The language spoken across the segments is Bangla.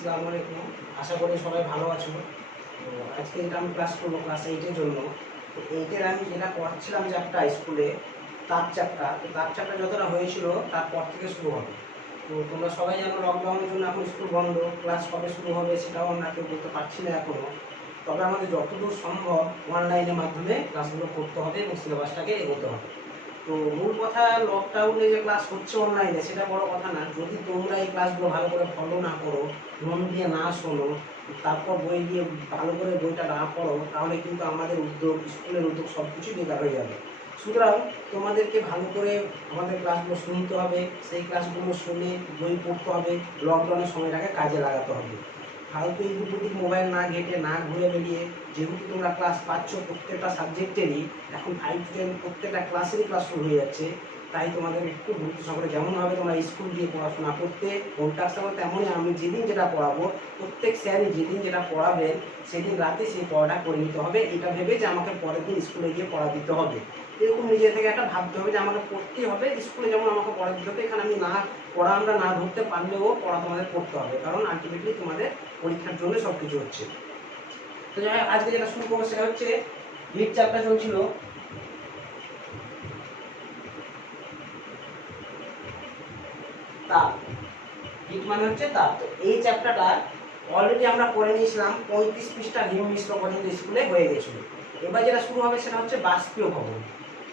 আসসালামু আলাইকুম। আশা করি সবাই ভালো আছো। তো আজকে যেটা আমি ক্লাস করবো ক্লাস 8-এর জন্য। তো 8-এর আমি যেটা পড়াচ্ছিলাম চ্যাপ্টার স্কুলে, তার চ্যাপ্টার। তো তার চ্যাপ্টার যতটা হয়েছিল তারপর থেকে শুরু হবে। তো তোমরা সবাই জানো লকডাউনের জন্য এখন স্কুল বন্ধ, ক্লাস কবে শুরু হবে সেটাও আমরা কেউ বলতে পারছি না এখনও। তবে আমাদের যতদূর সম্ভব অনলাইনের মাধ্যমে ক্লাসগুলো করতে হবে এবং সিলেবাসটাকে এগোতে হবে। তো মূল কথা, লকডাউনে যে ক্লাস হচ্ছে অনলাইনে সেটা বড় কথা না। যদি তোমরা এই ক্লাসগুলো ভালো করে ফলো না করো, মন দিয়ে না শোনো, তারপর বই দিয়ে ভালো করে বইটা না পড়ো, তাহলে কিন্তু আমাদের উদ্যোগ, স্কুলের উদ্যোগ সব কিছুই বেকার হয়ে যাবে। সুতরাং তোমাদেরকে ভালো করে আমাদের ক্লাসগুলো শুনতে হবে, সেই ক্লাসগুলো শুনে বই পড়তে হবে, লকডাউনের সময়টাকে কাজে লাগাতে হবে। ফালতু এই দুটো মোবাইল না ঘেঁটে, না ঘুরে বেরিয়ে, যেহেতু তোমরা ক্লাস পাচ্ছ প্রত্যেকটা সাবজেক্টেরই, এখন 5-10 প্রত্যেকটা ক্লাসেরই ক্লাস শুরু হয়ে যাচ্ছে, তাই তোমাদের একটু গুরুত্ব সহকারে, যেমনভাবে তোমরা স্কুল দিয়ে পড়াশোনা করতে ঘন্টার সময়, তেমনই আমি যেদিন যেটা পড়াবো, প্রত্যেক স্যারই যেদিন যেটা পড়াবেন সেদিন রাতে সেই পড়াটা করে নিতে হবে, এটা ভেবে যে আমাকে পরের দিন স্কুলে গিয়ে পড়া দিতে হবে। এরকম নিজে থেকে একটা ভাবতে হবে যে আমাকে পড়তেই হবে, স্কুলে যেমন আমাকে পড়া দিতে হবে, এখানে আমি না পড়া আমরা না ধরতে পারলেও পড়া তোমাদের পড়তে হবে, কারণ আলটিমেটলি তোমাদের পরীক্ষার জন্য সব কিছু হচ্ছে। তো যাই হোক, আজকে যেটা শুরু করবো সেটা হচ্ছে লিড চ্যাপ্টার চলছিল তাপ। হিট মানে হচ্ছে তাপ। তো এই চ্যাপ্টারটা অলরেডি আমরা পড়ে নিয়েছিলাম, 35 পৃষ্ঠা হিম মিশ্র পর্যন্ত স্কুলে হয়ে গেছিল। এবার যেটা শুরু হবে সেটা হচ্ছে বাষ্পীয় ভবন।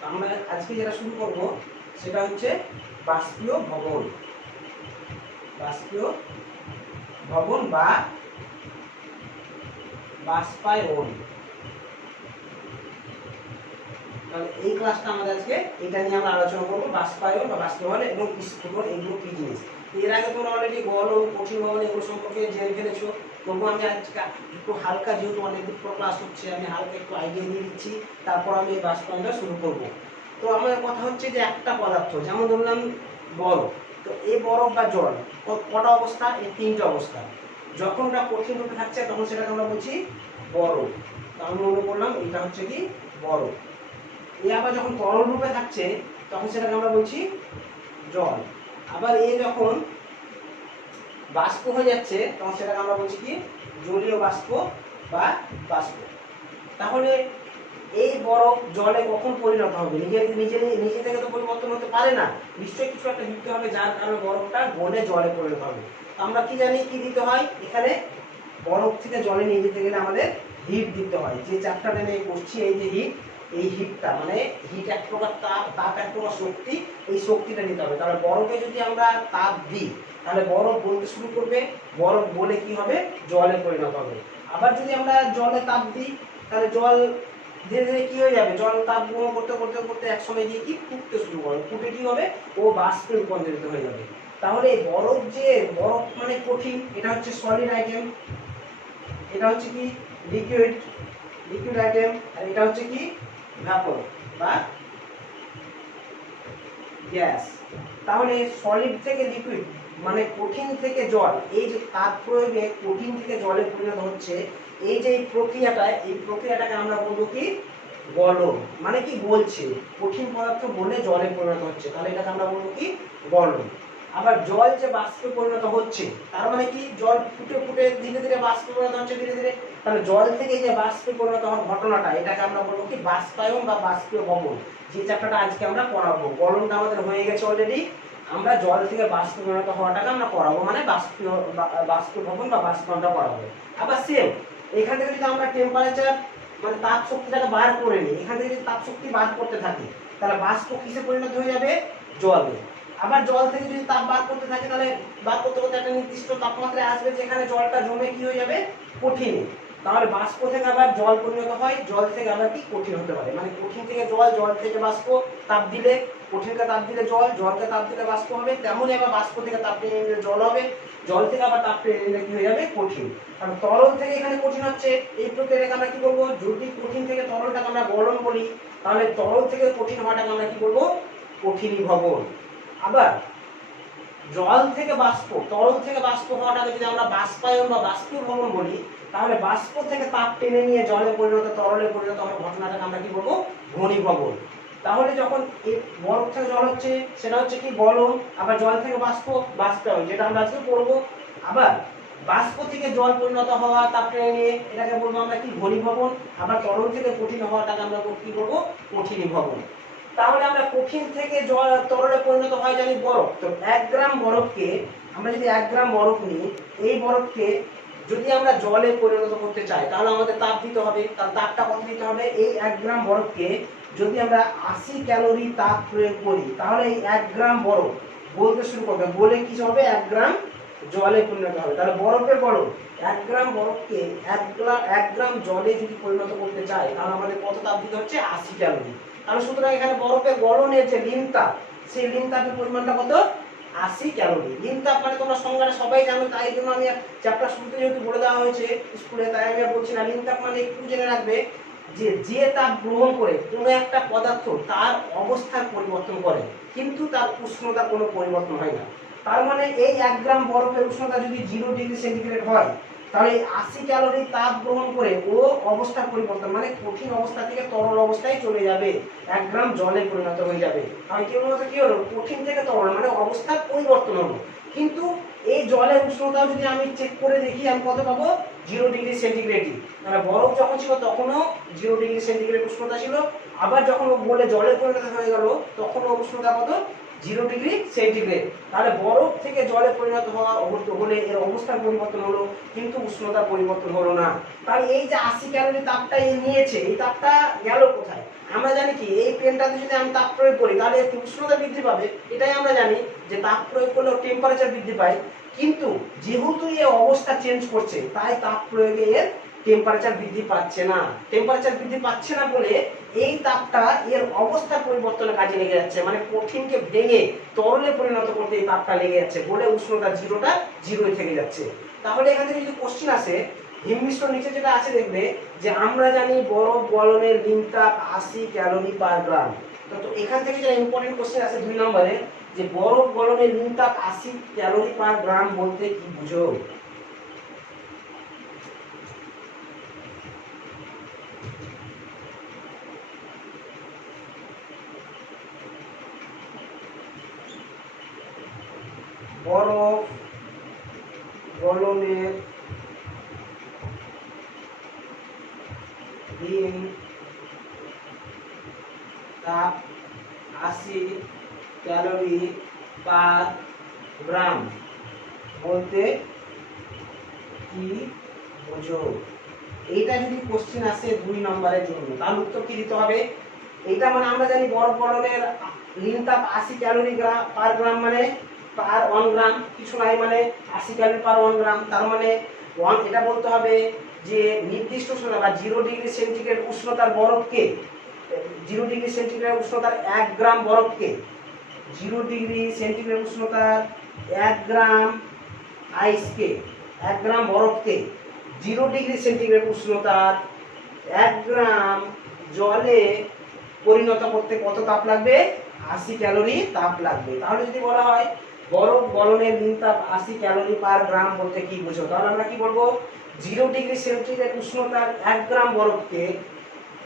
আমরা আজকে যেটা শুরু করব সেটা হচ্ছে বাষ্পীয় ভবন। বাষ্পীয় ভবন বা বাষ্পায়ন। তাহলে এই ক্লাসটা আমাদের আজকে এটা নিয়ে আমরা আলোচনা করবো, বাষ্পায়ন বা বাষ্পীভবন এবং স্ফুটন, এগুলো কি জিনিস। এর আগে তোমরা অলরেডি গরম, কঠিন ভবন এগুলো সম্পর্কে জেনে ফেলেছো। তবু আমি আজকে একটু হালকা, যেহেতু অনেক ক্লাস হচ্ছে, আমি হালকা একটু আইডিয়া দিয়ে দিচ্ছি, তারপর আমি এই বাষ্পায়নটা শুরু করব। তো আমার কথা হচ্ছে যে একটা পদার্থ, যেমন ধরলাম বরফ। তো এই বরফ বা জল কটা অবস্থা? এই 3টে অবস্থা। যখন ওটা কঠিন রূপে থাকছে তখন সেটাকে আমরা বলছি বরফ। তো আমি মনে করলাম এটা হচ্ছে কি বরফ। এ আবার যখন তরল রূপে থাকছে তখন সেটাকে আমরা বলছি জল। আবার এ যখন বাষ্প হয়ে যাচ্ছে তখন সেটাকে আমরা বলছি কি জলীয় বাষ্প বা বাষ্প। তাহলে এই বরফ জলে কখন পরিণত হবে? নিজে থেকে তো পরিবর্তন হতে পারে না, নিশ্চয়ই কিছু একটা দিতে হবে যার কারণে বরফটা গলে জলে পরিণত হবে। আমরা কি জানি কি দিতে হয়? এখানে বরফ থেকে জলে নিয়ে যেতে গেলে আমাদের হিট দিতে হয়। যে চ্যাপ্টারটা নিয়ে করছি, এই যে হিট, এই হিটটা মানে হিট এক প্রকার তাপ, তাপ এক প্রকার শক্তি, এই শক্তিটা নিতে হবে। তাহলে বরফে যদি আমরা তাপ দিই তাহলে বরফ গলতে শুরু করবে, বরফ গলে কি হবে? জলে পরিণত হবে। আবার যদি আমরা জলে তাপ দিই তাহলে জল ধীরে ধীরে কি হয়ে যাবে? জল তাপ গ্রহণ করতে করতে করতে এক সময় গিয়ে কি ফুটতে শুরু করে, ফুটে কি হবে? ও বাষ্পে রূপান্তরিত হয়ে যাবে। তাহলে বরফ, যে বরফ মানে কঠিন, এটা হচ্ছে সলিড আইটেম, এটা হচ্ছে কি লিকুইড, লিকুইড আইটেম, আর এটা হচ্ছে কি ভ্যাপর বা গ্যাস। তাহলে সলিড থেকে লিকুইড মানে কঠিন থেকে জল, এই যে তাপ প্রয়োগে কঠিন থেকে জলে পরিণত হচ্ছে, এই যে এই প্রক্রিয়াটা, এই প্রক্রিয়াটাকে আমরা বলবো কি গলন। মানে কি বলছে, কঠিন পদার্থ গলে জলে পরিণত হচ্ছে, তাহলে এটাকে আমরা বলবো কি গলন। আবার জল যে বাষ্পে পরিণত হচ্ছে, তার মানে কি জল ফুটে ফুটে ধীরে ধীরে বাষ্পে পরিণত হচ্ছে ধীরে ধীরে, তাহলে জল থেকে যে বাষ্পে পরিণত হওয়ার ঘটনাটা, এটাকে আমরা বলবো কি বাষ্পায়ন বা বাষ্পীয় ভবন। যে চ্যাপ্টারটা আজকে আমরা পড়াবো, গলনটা আমাদের হয়ে গেছে অলরেডি, আমরা জল থেকে বাষ্পে পরিণত হওয়াটাকে আমরা পড়াবো, মানে বাষ্পীয় ভবন বা বাষ্পায়নটা পড়াবো। আবার সেম এখান থেকে যদি আমরা টেম্পারেচার মানে তাপ শক্তিটাকে বার করে নিই, এখান থেকে যদি তাপ শক্তি বার করতে থাকি তাহলে বাষ্প কিসে পরিণত হয়ে যাবে? জলে। আবার জল থেকে যদি তাপ বার করতে থাকে তাহলে বার করতে করতে একটা নির্দিষ্ট তাপমাত্রায় আসবে, যেখানে জলটা জমে কি হয়ে যাবে? কঠিন। তাহলে বাষ্প থেকে আবার জল পরিণত হয়, জল থেকে আবার কি কঠিন হতে পারে, মানে কঠিন থেকে জল, জল থেকে বাষ্প, তাপ দিলে কঠিনকে তাপ দিলে জল, জলকে তাপ দিলে বাষ্প হবে। তেমনই আবার বাষ্প থেকে তাপ টেনে নিলে জল হবে, জল থেকে আবার তাপ টেনে নিলে কি হয়ে যাবে? কঠিন। কারণ তরল থেকে এখানে কঠিন হচ্ছে, এই প্রক্রিয়াটাকে আমরা কি বলবো? যদি কঠিন থেকে তরলটাকে আমরা গলন বলি, তাহলে তরল থেকে কঠিন হওয়াটাকে আমরা কি বলবো? কঠিনীভবন। আবার জল থেকে বাষ্প, তরল থেকে বাষ্প হওয়াটাকে যদি আমরা বাষ্পায়ন বা বাষ্পীয় ভবন বলি, তাহলে বাষ্প থেকে তাপ টেনে নিয়ে জলে পরিণত, তরলে পরিণত হওয়ার ঘটনাটাকে আমরা কি বলবো? ঘনীভবন। তাহলে যখন এই বরফ থেকে জল হচ্ছে সেটা হচ্ছে কি গলন, আবার জল থেকে বাষ্প বাষ্পায়ন, যেটা আমরা আজকে পড়বো। আবার বাষ্প থেকে জল পরিণত হওয়া তাপ টেনে নিয়ে, এটাকে বলবো আমরা কি ঘনীভবন। আবার তরল থেকে কঠিন হওয়াটাকে আমরা কি বলবো, কঠিনীভবন। তাহলে আমরা কঠিন থেকে জল তরলে পরিণত হয় জানি বরফ। তো 1 গ্রাম বরফকে আমরা যদি 1 গ্রাম বরফ নিই, এই বরফকে যদি আমরা জলে পরিণত করতে চাই তাহলে আমাদের তাপ দিতে হবে। তার তাপটা কত দিতে হবে, এই 1 গ্রাম বরফকে যদি আমরা 80 ক্যালোরি তাপ প্রয়োগ করি তাহলে এই 1 গ্রাম বরফ গলতে শুরু করবে, গলে কি হবে 1 গ্রাম জলে পরিণত হবে। তাহলে বরফের বরফ 1 গ্রাম বরফকে 1 গ্রাম জলে যদি পরিণত করতে চাই তাহলে আমাদের কত তাপ দিতে হচ্ছে, 80 ক্যালোরি। তাহলে সুতরাং এখানে বরফের গলনের যে লিন তাপ, সেই লিন তাপের পরিমাণটা কত, 80 ক্যালোরি। লিন তাপ মানে তোমরা সংজ্ঞাটা সবাই জানো, তাই জন্য আমি চ্যাপ্টার শুরুতে যেহেতু বলে দেওয়া হয়েছে স্কুলে, তাই আমি আর বলছি না। লিন তাপ মানে একটু জেনে রাখবে যে তাপ গ্রহণ করে কোনো একটা পদার্থ তার অবস্থার পরিবর্তন করে কিন্তু তার উষ্ণতা কোনো পরিবর্তন হয় না। তার মানে এই 1 গ্রাম বরফের উষ্ণতা যদি 0 ডিগ্রি সেন্টিগ্রেড হয় তাহলে 80 ক্যালোরি তাপ গ্রহণ করে ও অবস্থার পরিবর্তন মানে কঠিন অবস্থা থেকে তরল অবস্থায় চলে যাবে, 1 গ্রাম জলে পরিণত হয়ে যাবে। তাহলে কেবলমাত্র কি হলো, কঠিন থেকে তরল মানে অবস্থার পরিবর্তন হলো। কিন্তু এই জলের উষ্ণতাও যদি আমি চেক করে দেখি আমি কত পাবো, 0 ডিগ্রি সেন্টিগ্রেডই। মানে বরফ যখন ছিল তখনও 0 ডিগ্রি সেন্টিগ্রেড উষ্ণতা ছিল, আবার যখন ও বলে জলে পরিণত হয়ে গেল তখনও উষ্ণতা কত, 0 ডিগ্রি সেন্টিগ্রেড। তাহলে বরফ থেকে জলে পরিণত হলে এর অবস্থার পরিবর্তন হলো কিন্তু উষ্ণতার পরিবর্তন হলো না। তাহলে এই যে 80 ক্যালোরি তাপটা নিয়েছে, এই তাপটা গেল কোথায়? আমরা জানি কি এই পেনটাতে যদি আমি তাপ প্রয়োগ করি তাহলে এর উষ্ণতা বৃদ্ধি পাবে, এটাই আমরা জানি যে তাপ প্রয়োগ করলে টেম্পারেচার বৃদ্ধি পায়। কিন্তু যেহেতু এই অবস্থা চেঞ্জ করছে তাই তাপ প্রয়োগে এর টেম্পারেচার বৃদ্ধি পাচ্ছে না। টেম্পারেচার বৃদ্ধি পাচ্ছে না বলে এই তাপটা এর অবস্থার পরিবর্তনের কাজে লেগে যাচ্ছে, মানে কঠিনকে ভেঙে তরলে পরিণত করতে এই তাপটা লেগে যাচ্ছে বলে উষ্ণতা জিরোই থেকে যাচ্ছে। তাহলে এখান থেকে যদি কোশ্চিন আসে হিমমিশ্র নিচে যেটা আছে দেখবে যে আমরা জানি বরফ গলনের লিন তাপ 80 ক্যালোরি পার গ্রাম। তো এখান থেকে যেটা ইম্পর্টেন্ট কোশ্চেন আছে 2 নম্বরে যে বরফ গলনের লিন তাপ 80 ক্যালোরি পার গ্রাম বলতে কি বুঝো? বরফ গলনের লিন তাপ 80 ক্যালোরি পার গ্রাম বলতে কি বোঝো? এইটা যদি কোশ্চেন আসে 2 নম্বরের জন্য তাহলে উত্তর কি দিতে হবে? এইটা মানে আমরা জানি বরফ গলনের লিন তাপ 80 ক্যালোরি পার গ্রাম মানে পার 1 গ্রাম, কিছু নাই মানে 80 ক্যালোরি পার 1 গ্রাম। তার মানে এটা বলতে হবে যে নির্দিষ্ট উষ্ণতা বা 0 ডিগ্রি সেন্টিগ্রেড উষ্ণতার বরফকে 0 ডিগ্রি সেন্টিগ্রেড উষ্ণতার 1 গ্রাম বরফকে 0 ডিগ্রি সেন্টিগ্রেড উষ্ণতার 1 গ্রাম আইসকে 1 গ্রাম বরফকে 0 ডিগ্রি সেন্টিগ্রেড উষ্ণতার 1 গ্রাম জলে পরিণত করতে কত তাপ লাগবে? 80 ক্যালোরি তাপ লাগবে। তাহলে যদি বলা হয় বরফ গলনের লিন তাপ 80 ক্যালোরি পার গ্রাম বলতে কি বুঝো? তাহলে আমরা কি বলবো, 0 ডিগ্রি সেন্টিগ্রেড উষ্ণতার 1 গ্রাম বরফকে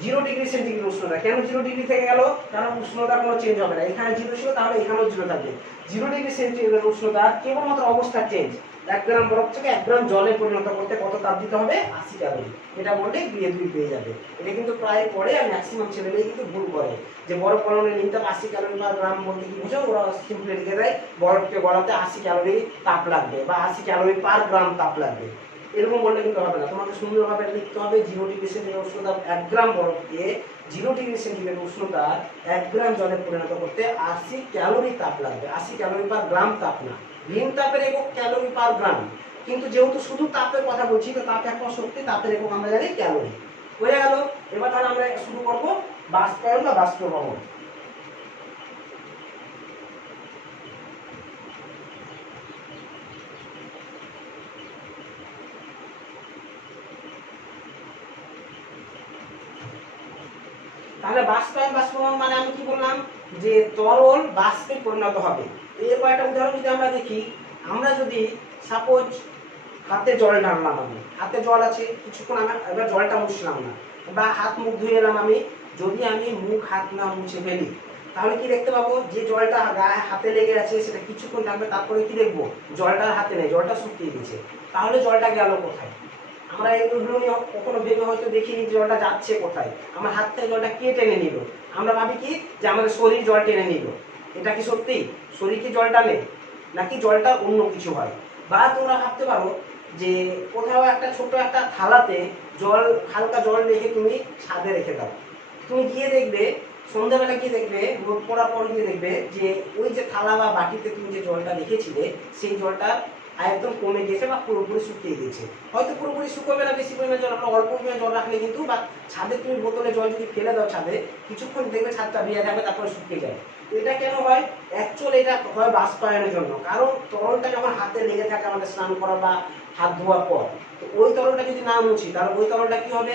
0 ডিগ্রি সেন্টিগ্রেড উষ্ণতা, কেন 0 ডিগ্রি থেকে গেল? কারণ উষ্ণতা কোনো চেঞ্জ হবে না, এখানে 0 ছিল তাহলে এখানেও 0 থাকবে। 0 ডিগ্রি সেন্টিগ্রেড উষ্ণতা কেবলমাত্র অবস্থা চেঞ্জ, 1 গ্রাম বরফ থেকে 1 গ্রাম জলে পরিণত করতে কত তাপ দিতে হবে? 80 ক্যালোরি। এটা বললে দুই পেয়ে যাবে। এটা কিন্তু প্রায় পড়ে আর ম্যাক্সিমাম ছেলেমেয়ে কিন্তু ভুল করে যে বরফ গলনের লিন তাপ 80 ক্যালোরি পার গ্রাম বলতে কি বুঝো? ওরা সিম্পলি লিখে দেয় বরফকে গলাতে 80 ক্যালোরি তাপ লাগবে বা 80 ক্যালোরি পার গ্রাম তাপ লাগবে। এরকম বললে কিন্তু হবে না, তোমাকে সুন্দরভাবে লিখতে হবে 0 ডিগ্রি সেন্টিগ্রেড উষ্ণতা 1 গ্রাম বরফকে 0 ডিগ্রি সেন্টিগ্রেড উষ্ণতা 1 গ্রাম জলে পরিণত করতে 80 ক্যালোরি তাপ লাগবে। 80 ক্যালোরি পার গ্রাম তাপ না, লিন তাপের একক ক্যালোরি পার গ্রাম। কিন্তু যেহেতু শুধু তাপের কথা বলছি তো তাপ এক শক্তি, তাপের একক আমরা জানি ক্যালোরি। হয়ে গেল। এবার তাহলে আমরা শুরু করব বাষ্পায়ন বা বাষ্পীভবন। তাহলে বাষ্পায়ন বাষ্পীভবন মানে আমি কি বললাম যে তরল বাষ্পে পরিণত হবে। এর কয়েকটা উদাহরণ যদি আমরা দেখি, আমরা যদি সাপোজ হাতে জল ঢাললাম, আমি হাতে জল আছে কিছুক্ষণ আমি এবার জলটা মুছলাম না বা হাত মুখ ধুয়ে এলাম, আমি যদি আমি মুখ হাত না মুছে ফেলি তাহলে কি দেখতে পাবো, যে জলটা গায়ে হাতে লেগে আছে সেটা কিছুক্ষণ থাকবে, তারপরে কি দেখবো জলটা হাতে নেই, জলটা শুকিয়ে গেছে। তাহলে জলটা গেল কোথায়? আমরা এগুলো নিয়ে কখনো ভেবে হয়তো দেখিনি জলটা যাচ্ছে কোথায়। আমার হাত থেকে জলটা কে টেনে নিল? আমরা ভাবি কি যে আমাদের শরীর জল টেনে নিল। এটা কি সত্যি? শরীর কি জল টানে, নাকি জলটা অন্য কিছু হয়? বা তোমরা ভাবতে পারো যে কোথাও একটা ছোট একটা থালাতে জল, হালকা জল রেখে তুমি ছাদে রেখে দাও, তুমি গিয়ে দেখবে সন্ধ্যাবেলা গিয়ে দেখবে, রোদ পড়ার পর গিয়ে দেখবে যে ওই যে থালা বা বাটিতে তুমি যে জলটা রেখেছিলে সেই জলটা একদম কমে গেছে বা পুরোপুরি শুকিয়ে গেছে। হয়তো পুরোপুরি শুকোবে না, বেশি পরিমাণে জল, অল্প পরিমাণে জল রাখলে কিন্তু, বা ছাদে তুমি বোতলে জল যদি ফেলে দাও ছাদে, কিছুক্ষণ দেখবে ছাদটা ভিজে থাকবে, তারপরে শুকিয়ে যায়। এটা কেন হয়? অ্যাকচুয়ালি এটা হয় বাষ্পায়নের জন্য। কারণ তরলটা যখন হাতে লেগে থাকে আমাদের স্নান করা বা হাত ধোয়ার পর, তো ওই তরলটা যদি না মুছি, তাহলে ওই তরলটা কি হবে,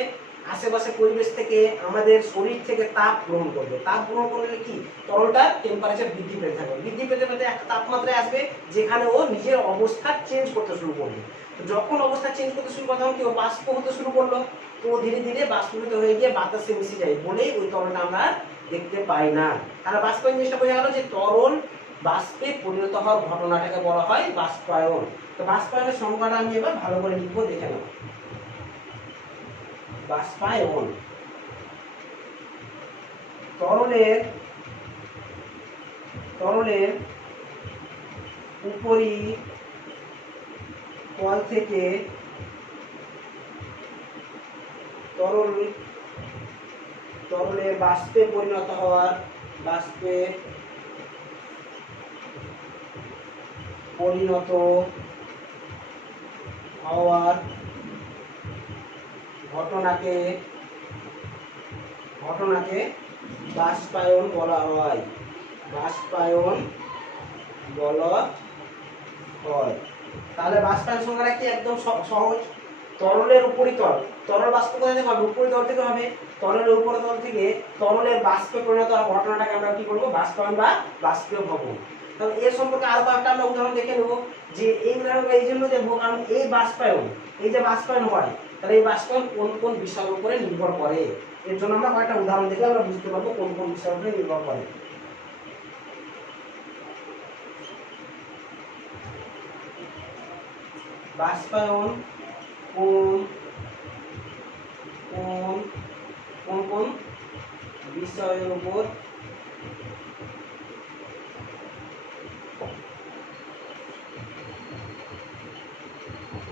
আশেপাশে পরিবেশ থেকে আমাদের শরীর থেকে তাপ গ্রহণ করবে। তাপ গ্রহণ করলে কি তরলটার টেম্পারেচার বৃদ্ধি পেতে থাকবে, বৃদ্ধি পেতে পেতে একটা তাপমাত্রায় আসবে যেখানে ও নিজের অবস্থা চেঞ্জ করতে শুরু করবে। যখন অবস্থা চেঞ্জ করতে শুরু করে তখন কি ও বাষ্প হতে শুরু করলো, তো ধীরে ধীরে বাষ্পীভূত হয়ে গিয়ে বাতাসে মিশে যায় বলেই ওই তরলটা আমরা দেখতে পাই না। তাহলে বাষ্পায়ন জিনিসটা বোঝা গেল যে তরল বাষ্পে পরিণত হওয়ার ঘটনাটাকে বলা হয় বাষ্পায়ন। তো বাষ্পায়নের সংজ্ঞাটা আমি এবার ভালো করে লিখবো, দেখে নাও। বাষ্পায়ন তরলের উপরিতল থেকে তরলের বাষ্পে পরিণত হওয়ার ঘটনাকে বাষ্পায়ন বলা হয়। তাহলে বাষ্পায়ন সংজ্ঞাটা কি একদম সহজ। তরলের উপরিতল, তরল বাষ্প কোথা থেকে হবে? উপরিতল থেকে হবে। তরলের উপরিতল থেকে তরলের বাষ্পে পরিণত হওয়ার ঘটনাটাকে আমরা কি বলবো? বাষ্পায়ন বা বাষ্পীয় ভবন। তাহলে এর সম্পর্কে আরো কয়েকটা আমরা উদাহরণ দেখে নেব। যে এই উদাহরণটা এই জন্য দেখবো কারণ এই যে বাষ্পায়ন হয়, তাহলে এই বাষ্পায়ন কোন কোন বিষয়ের উপরে নির্ভর করে, এর জন্য আমরা কয়েকটা উদাহরণ দেখলে আমরা বুঝতে পারবো কোন কোন বিষয়ের উপরে নির্ভর করে। বাষ্পায়ন কোন বিষয়ের উপর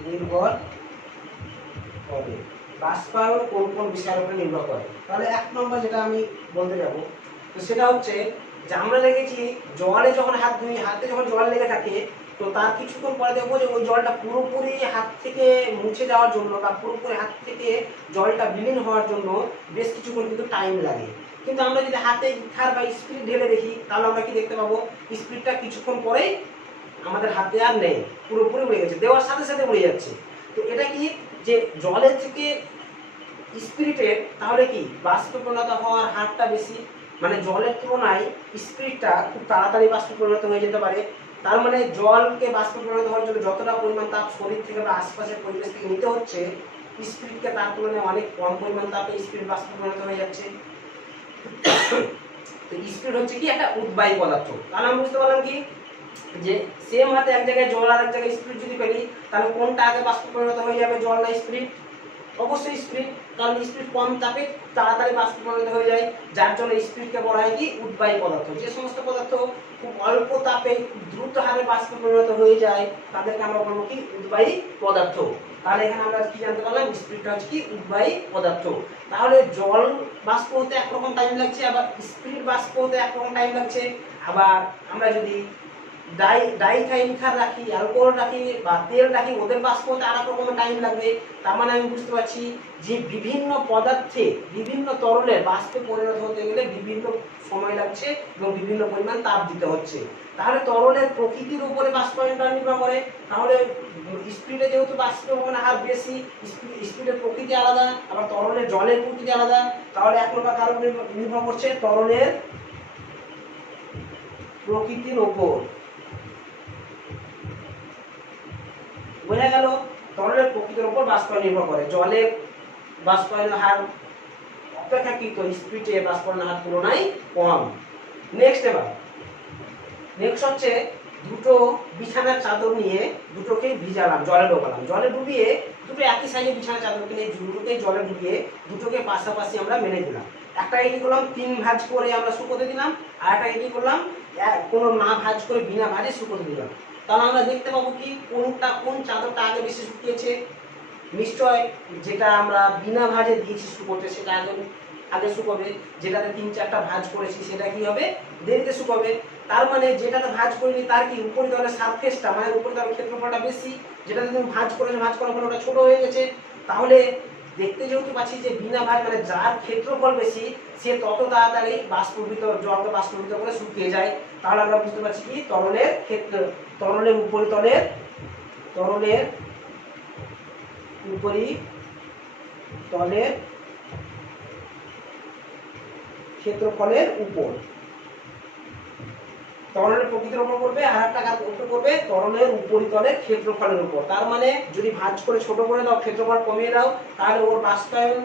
নির্ভর করে? বাষ্পায়ন কোন কোন বিষয়ের উপর নির্ভর করে? তাহলে এক নম্বর যেটা আমি বলতে যাব, তো সেটা হচ্ছে যে আমরা দেখেছি জলে যখন হাত ধুই, হাতে যখন জল লেগে থাকে, তো তার কিছুক্ষণ পরে দেখবো যে ওই জলটা পুরোপুরি হাত থেকে মুছে যাওয়ার জন্য বা পুরোপুরি হাত থেকে জলটা বিলীন হওয়ার জন্য বেশ কিছুক্ষণ কিন্তু টাইম লাগে। কিন্তু আমরা যদি হাতে ইথার বা স্পিরিট ঢেলে দেখি, তাহলে আমরা কি দেখতে পাবো, স্পিরিটটা কিছুক্ষণ পরেই আমাদের হাতে আর নেই, পুরোপুরি উড়ে গেছে, দেওয়ার সাথে সাথে উড়ে যাচ্ছে। তো এটা কি যে জলের থেকে স্পিরিটের তাহলে কি বাষ্পে পরিণত হওয়ার হারটা বেশি, মানে জলের তুলনায় স্পিরিটটা খুব তাড়াতাড়ি বাষ্পে পরিণত হয়ে যেতে পারে। তার মানে জলকে বাষ্পে পরিণত হওয়ার জন্য যতটা পরিমাণ তাপ শরীর থেকে বা আশপাশের পরিবেশ থেকে নিতে হচ্ছে, স্পিরিটকে তার তুলনায় অনেক কম পরিমাণ তাপে স্পিরিট বাষ্পে পরিণত হয়ে যাচ্ছে। তো স্পিরিট হচ্ছে কি একটা উদ্বায়ী পদার্থ। তাহলে আমরা বুঝতে পারলাম কি যে সেম হাতে এক জায়গায় জল আর এক জায়গায় স্পিরিট যদি ফেলি, তাহলে কোনটা আগে বাষ্পে পরিণত হয়ে যাবে, জল না স্পিরিট? অবশ্যই স্পিরিট, কারণ স্পিরিট কম তাপে তাড়াতাড়ি বাষ্পে পরিণত হয়ে যায়, যার জন্য স্পিরিটকে বলা হয় কি উদ্বায়ী পদার্থ। যে সমস্ত পদার্থ খুব অল্প তাপে দ্রুত হারে বাষ্পে পরিণত হয়ে যায় তাদেরকে আমরা বলবো কি উদ্বায়ী পদার্থ। তাহলে এখানে আমরা কি জানতে পারলাম, স্পিরিটটা হচ্ছে কি উদ্বায়ী পদার্থ। তাহলে জল বাষ্প হতে একরকম টাইম লাগছে, আবার স্পিরিট বাষ্প হতে একরকম টাইম লাগছে। আবার আমরা যদি ডাইথাইলইথার রাখি, অ্যালকোহল রাখি বা তেল রাখি, ওদের বাষ্প হতে আর এক রকমের টাইম লাগবে। তার মানে আমি বুঝতে পারছি যে বিভিন্ন পদার্থে বিভিন্ন তরলের বাষ্পে পরিণত হতে গেলে বিভিন্ন সময় লাগছে এবং বিভিন্ন পরিমাণ তাপ দিতে হচ্ছে। তাহলে তরলের প্রকৃতির উপরে বাষ্পায়নটা নির্ভর করে। তাহলে স্পিরিটে যেহেতু বাষ্পীভবনের হার বেশি, স্পিরিটের প্রকৃতি আলাদা, আবার তরলের জলের প্রকৃতি আলাদা, তাহলে এক নম্বর কারণ নির্ভর করছে তরলের প্রকৃতির উপর। বোঝা গেল, তরলের প্রকৃতির উপর বাষ্পায়ন নির্ভর করে। জলের বাষ্পায়নের হার অপেক্ষাকৃত স্পিরিটে বাষ্পায়নের হার তুলনায় কম। নেক্সট হচ্ছে দুটো বিছানার চাদর নিয়ে দুটোকে ভিজালাম, জলে ডোবালাম, জলে ডুবিয়ে দুটো একই সাইজের বিছানার চাদরকে নিয়ে দুটোকে জলে ডুবিয়ে দুটোকে পাশাপাশি আমরা মেলে দিলাম। একটা কি করলাম 3 ভাঁজ করে আমরা শুকোতে দিলাম, আর একটা কি করলাম কোনো না ভাঁজ করে বিনা ভাঁজে শুকোতে দিলাম। তাহলে আমরা দেখতে পাবো কি কোন চাদরটা আগে বেশি শুকিয়েছে। নিশ্চয় যেটা আমরা বিনা ভাঁজে দিয়েছি শুকোতে সেটা আগে শুকোবে, যেটাতে 3-4টা ভাঁজ করেছি সেটা কি হবে দেরিতে শুকোবে। তার মানে যেটাতে ভাঁজ করিনি তার কি উপরিতলের সারফেসটা মানে উপরিতলের ক্ষেত্রফলটা বেশি, যেটাতে তুমি ভাঁজ করেছো ভাঁজ করার ফলে ওটা ছোট হয়ে গেছে। তাহলে দেখতে যেহেতু পাচ্ছি যে বিনা ভাঁজ মানে যার ক্ষেত্রফল বেশি সে তত তাড়াতাড়ি বাষ্পীভূত জলকে বাষ্পীভূত করে শুকিয়ে যায়। তাহলে আমরা বুঝতে পারছি কি তরলের উপরিতলের ক্ষেত্রফলের উপর তরলের প্রকৃতির উপর করবে, আর একটা কাজ করবে তরলের উপরিতলের ক্ষেত্রফলের উপর। তার মানে যদি ভাঁজ করে ছোট করে দাও, ক্ষেত্রফল কমিয়ে দাও, তাহলে ওর বাষ্পায়ন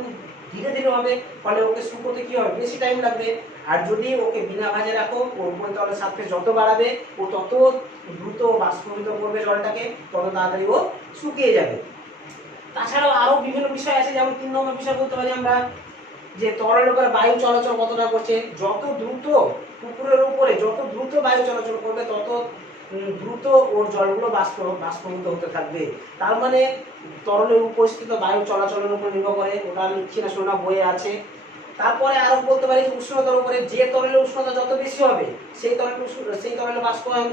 ধীরে ধীরে হবে, ফলে ওকে শুকোতে কি হবে বেশি টাইম লাগবে। আর যদি ওকে বিনা ভাঁজে রাখো, ওর উপরিতলের সারফেস যত বাড়াবে ও তত দ্রুত বাষ্পীভূত করবে জলটাকে, তত তাড়াতাড়ি ও শুকিয়ে যাবে। তাছাড়াও আরো বিভিন্ন বিষয় আছে, যেমন 3 নম্বর বিষয় বলতে পারি আমরা যে তরলের উপরে বায়ু চলাচল কতটা করছে। যত দ্রুত পুকুরের উপরে যত দ্রুত বায়ু চলাচল করবে তত দ্রুত ওর জলগুলো বাষ্পীভূত হতে থাকবে। তার মানে তরলের উপস্থিত বায়ু চলাচলের উপর নির্ভর করে, ওটা লিখছি না শোনা বইয়ে আছে। তারপরে আরো বলতে পারি উষ্ণতার উপরে, যে তরলের উষ্ণতা যত বেশি হবে সেই তরলের বাষ্পায়ন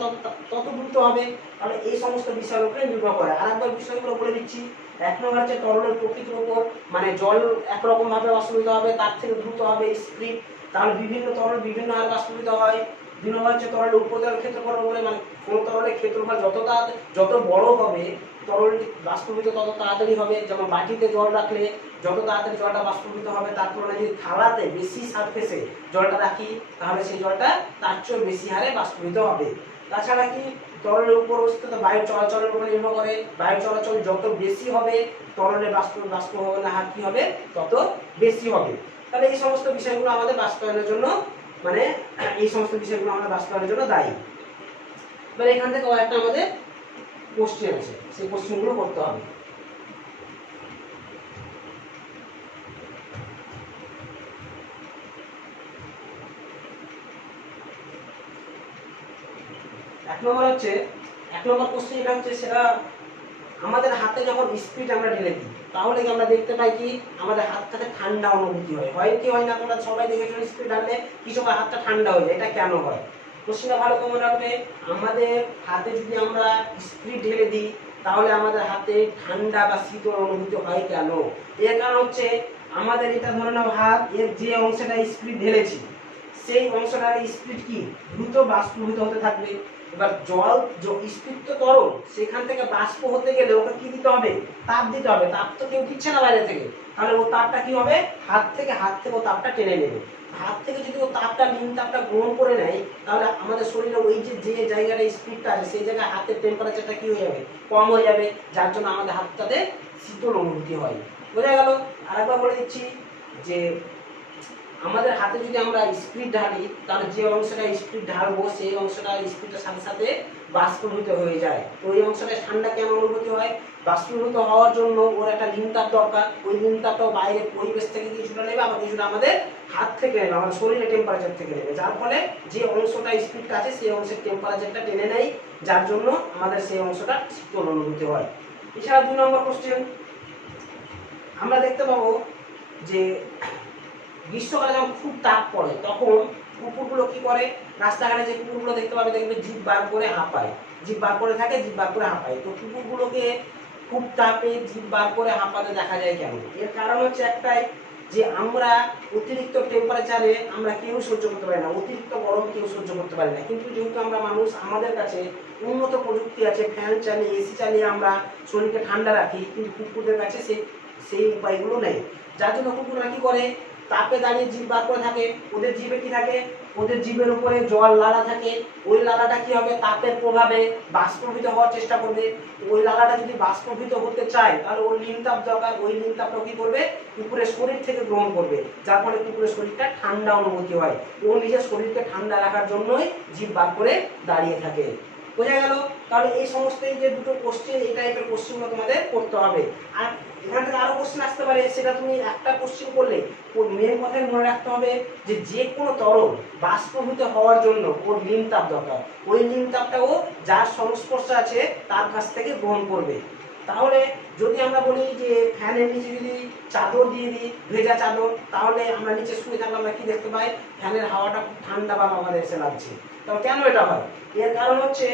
তত দ্রুত হবে। তাহলে এই সমস্ত বিষয়ের উপরে নির্ভর করে। আর একবার বিষয়গুলো বলে দিচ্ছি। 1 নম্বর হচ্ছে তরলের প্রকৃতির উপর, মানে জল একরকম ভাবে বাষ্পীভূত হবে, তার থেকে দ্রুত হবে স্পিড। তাহলে বিভিন্ন তরল বিভিন্ন হারে বাষ্পীভূত হয়। 2 নম্বর হচ্ছে তরলের উপরিতলের ক্ষেত্রফল উপরে, মানে কোন তরলের ক্ষেত্রফল যত বড় হবে তরল বাষ্পীভূত তত তাড়াতাড়ি হবে। যেমন বাটিতে জল রাখলে যত তাড়াতাড়ি জলটা বাষ্পীভূত হবে, তার তুলনায় যদি থালাতে বেশি সারফেসে জলটা রাখি তাহলে সেই জলটা তার চেয়ে বেশি হারে বাষ্পীভূত হবে। তাছাড়া কি তরলের উপর অবস্থিত বায়ু চলাচলের উপর নির্ভর করে। বায়ু চলাচল যত বেশি হবে তরলের বাষ্পীভবনের হার কি হবে তত বেশি হবে। তাহলে এই সমস্ত বিষয়গুলো আমাদের বাষ্পায়নের জন্য দায়ী। এবার এখান থেকে একটা আমাদের কোশ্চেন আছে, সেই কোশ্চেনগুলো করতে হবে। এক নম্বর কোশ্চেন এটা হচ্ছে, সেটা আমাদের হাতে যখন স্পিড আমরা ঢেলে দিই তাহলে কি আমরা দেখতে পাই কি আমাদের হাতটাতে ঠান্ডা অনুভূতি হয় কি হয় না? তোমরা সবাই দেখেছো স্পিড ঢাললে কি সময় হাতটা ঠান্ডা হয়ে যায়, এটা কেন হয়? কোশ্চেনটা ভালো করে মনে রাখবে। আমাদের হাতে যদি আমরা স্পিড ঢেলে দিই তাহলে আমাদের হাতে ঠান্ডা বা শীতল অনুভূতি হয় কেন? এর কারণ হচ্ছে আমাদের এটা ধরে নাও হাত, এর যে অংশটা স্পিড ঢেলেছি সেই অংশটার স্পিড কি দ্রুত বাষ্পীভূত হতে থাকবে। এবার জল স্পিড তো তরল, সেখান থেকে বাষ্প হতে গেলে ওকে কি দিতে হবে? তাপ দিতে হবে। তাপ তো কেউ দিচ্ছে না বাইরে থেকে, তাহলে ও তাপটা কি হবে হাত থেকে ও তাপটা টেনে নেবে। হাত থেকে যদি ও তাপটা গ্রহণ করে নেয় তাহলে আমাদের শরীরে ওই যে জায়গাটা স্পিডটা আছে সেই জায়গায় হাতের টেম্পারেচারটা কি হয়ে যাবে কম হয়ে যাবে, যার জন্য আমাদের হাতটাতে শীতল অনুভূতি হয়। বোঝা গেল? আরেকবার বলে দিচ্ছি যে আমাদের হাতে যদি আমরা স্পিড ঢালি তাহলে যে অংশটা স্পিড ঢালবো সেই অংশটা স্পিডের সাথে সাথে বাষ্পীভূত হয়ে যায়। তো ওই অংশটা ঠান্ডা কেন অনুভূতি হয়? বাষ্পীভূত হওয়ার জন্য ওর একটা লিনতাপ দরকার। ওই লিনতাপটাও বাইরে পরিবেশ থেকে কিছুটা নেবে, আবার কিছুটা আমাদের হাত থেকে নেবে, আমাদের শরীরের টেম্পারেচার থেকে নেবে, যার ফলে যে অংশটা স্পিডটা আছে সেই অংশের টেম্পারেচারটা টেনে নেয়, যার জন্য আমাদের সেই অংশটা শীতল অনুভূতি হয়। এছাড়া 2 নম্বর কোশ্চেন আমরা দেখতে পাবো যে গ্রীষ্মকালে যখন খুব তাপ পড়ে তখন কুকুরগুলো কি করে, রাস্তাঘাটে যে কুকুরগুলো দেখতে পাবে দেখবে জিভ বার করে হাঁপায়, জিভ বার করে থাকে, জিভ বার করে হাঁপায়। তো কুকুরগুলোকে খুব তাপে জিভ বার করে হাঁপাতে দেখা যায় কেন? এর কারণ হচ্ছে একটাই, যে আমরা অতিরিক্ত টেম্পারেচারে আমরা কেউ সহ্য করতে পারি না, অতিরিক্ত গরম কেউ সহ্য করতে পারি না। কিন্তু যেহেতু আমরা মানুষ, আমাদের কাছে উন্নত প্রযুক্তি আছে, ফ্যান চালিয়ে এসি চালিয়ে আমরা শরীরকে ঠান্ডা রাখি, কিন্তু কুকুরদের কাছে সেই উপায়গুলো নেই। যার জন্য কুকুররা কি করে, তাপে দাঁড়িয়ে জিভ বার করে থাকে। ওদের জিভে কি থাকে? ওদের জীবের উপরে জল লালা থাকে, ওই লালাটা কি হবে তাপের প্রভাবে বাষ্পীভূত হওয়ার চেষ্টা করবে। ওই লালাটা যদি বাষ্পীভূত হতে চায় তাহলে ওর লিনতাপ দরকার, ওই লিনতাপটা কি করবে কুকুরের শরীর থেকে গ্রহণ করবে, যার ফলে কুকুরের শরীরটা ঠান্ডা অনুভূতি হয়। ও নিজের শরীরকে ঠান্ডা রাখার জন্যই জিভ বার করে দাঁড়িয়ে থাকে। বোঝা গেল? তাহলে এই সমস্ত যে দুটো কোশ্চেন, এই টাইপের কোশ্চেনগুলো তোমাদের করতে হবে। আর এখান থেকে আরো কোশ্চেন আসতে পারে, সেটা তুমি একটা কোশ্চেন করলে মেন কথাই মনে রাখতে হবে যে কোনো তরল বাষ্পীভূত হওয়ার জন্য ওর লিনতাপ দরকার। ওই লিনতাপটাও যার সংস্পর্শে আছে তার কাছ থেকে গ্রহণ করবে। তাহলে যদি আমরা বলি যে ফ্যানের নিচে যদি চাদর দিয়ে দিই, ভেজা চাদর, তাহলে আমরা নিচে শুয়ে থাকলে আমরা কি দেখতে পাই, ফ্যানের হাওয়াটা খুব ঠান্ডা বা আমাদের এসে লাগছে। তাহলে কেন এটা হয়? এর কারণ হচ্ছে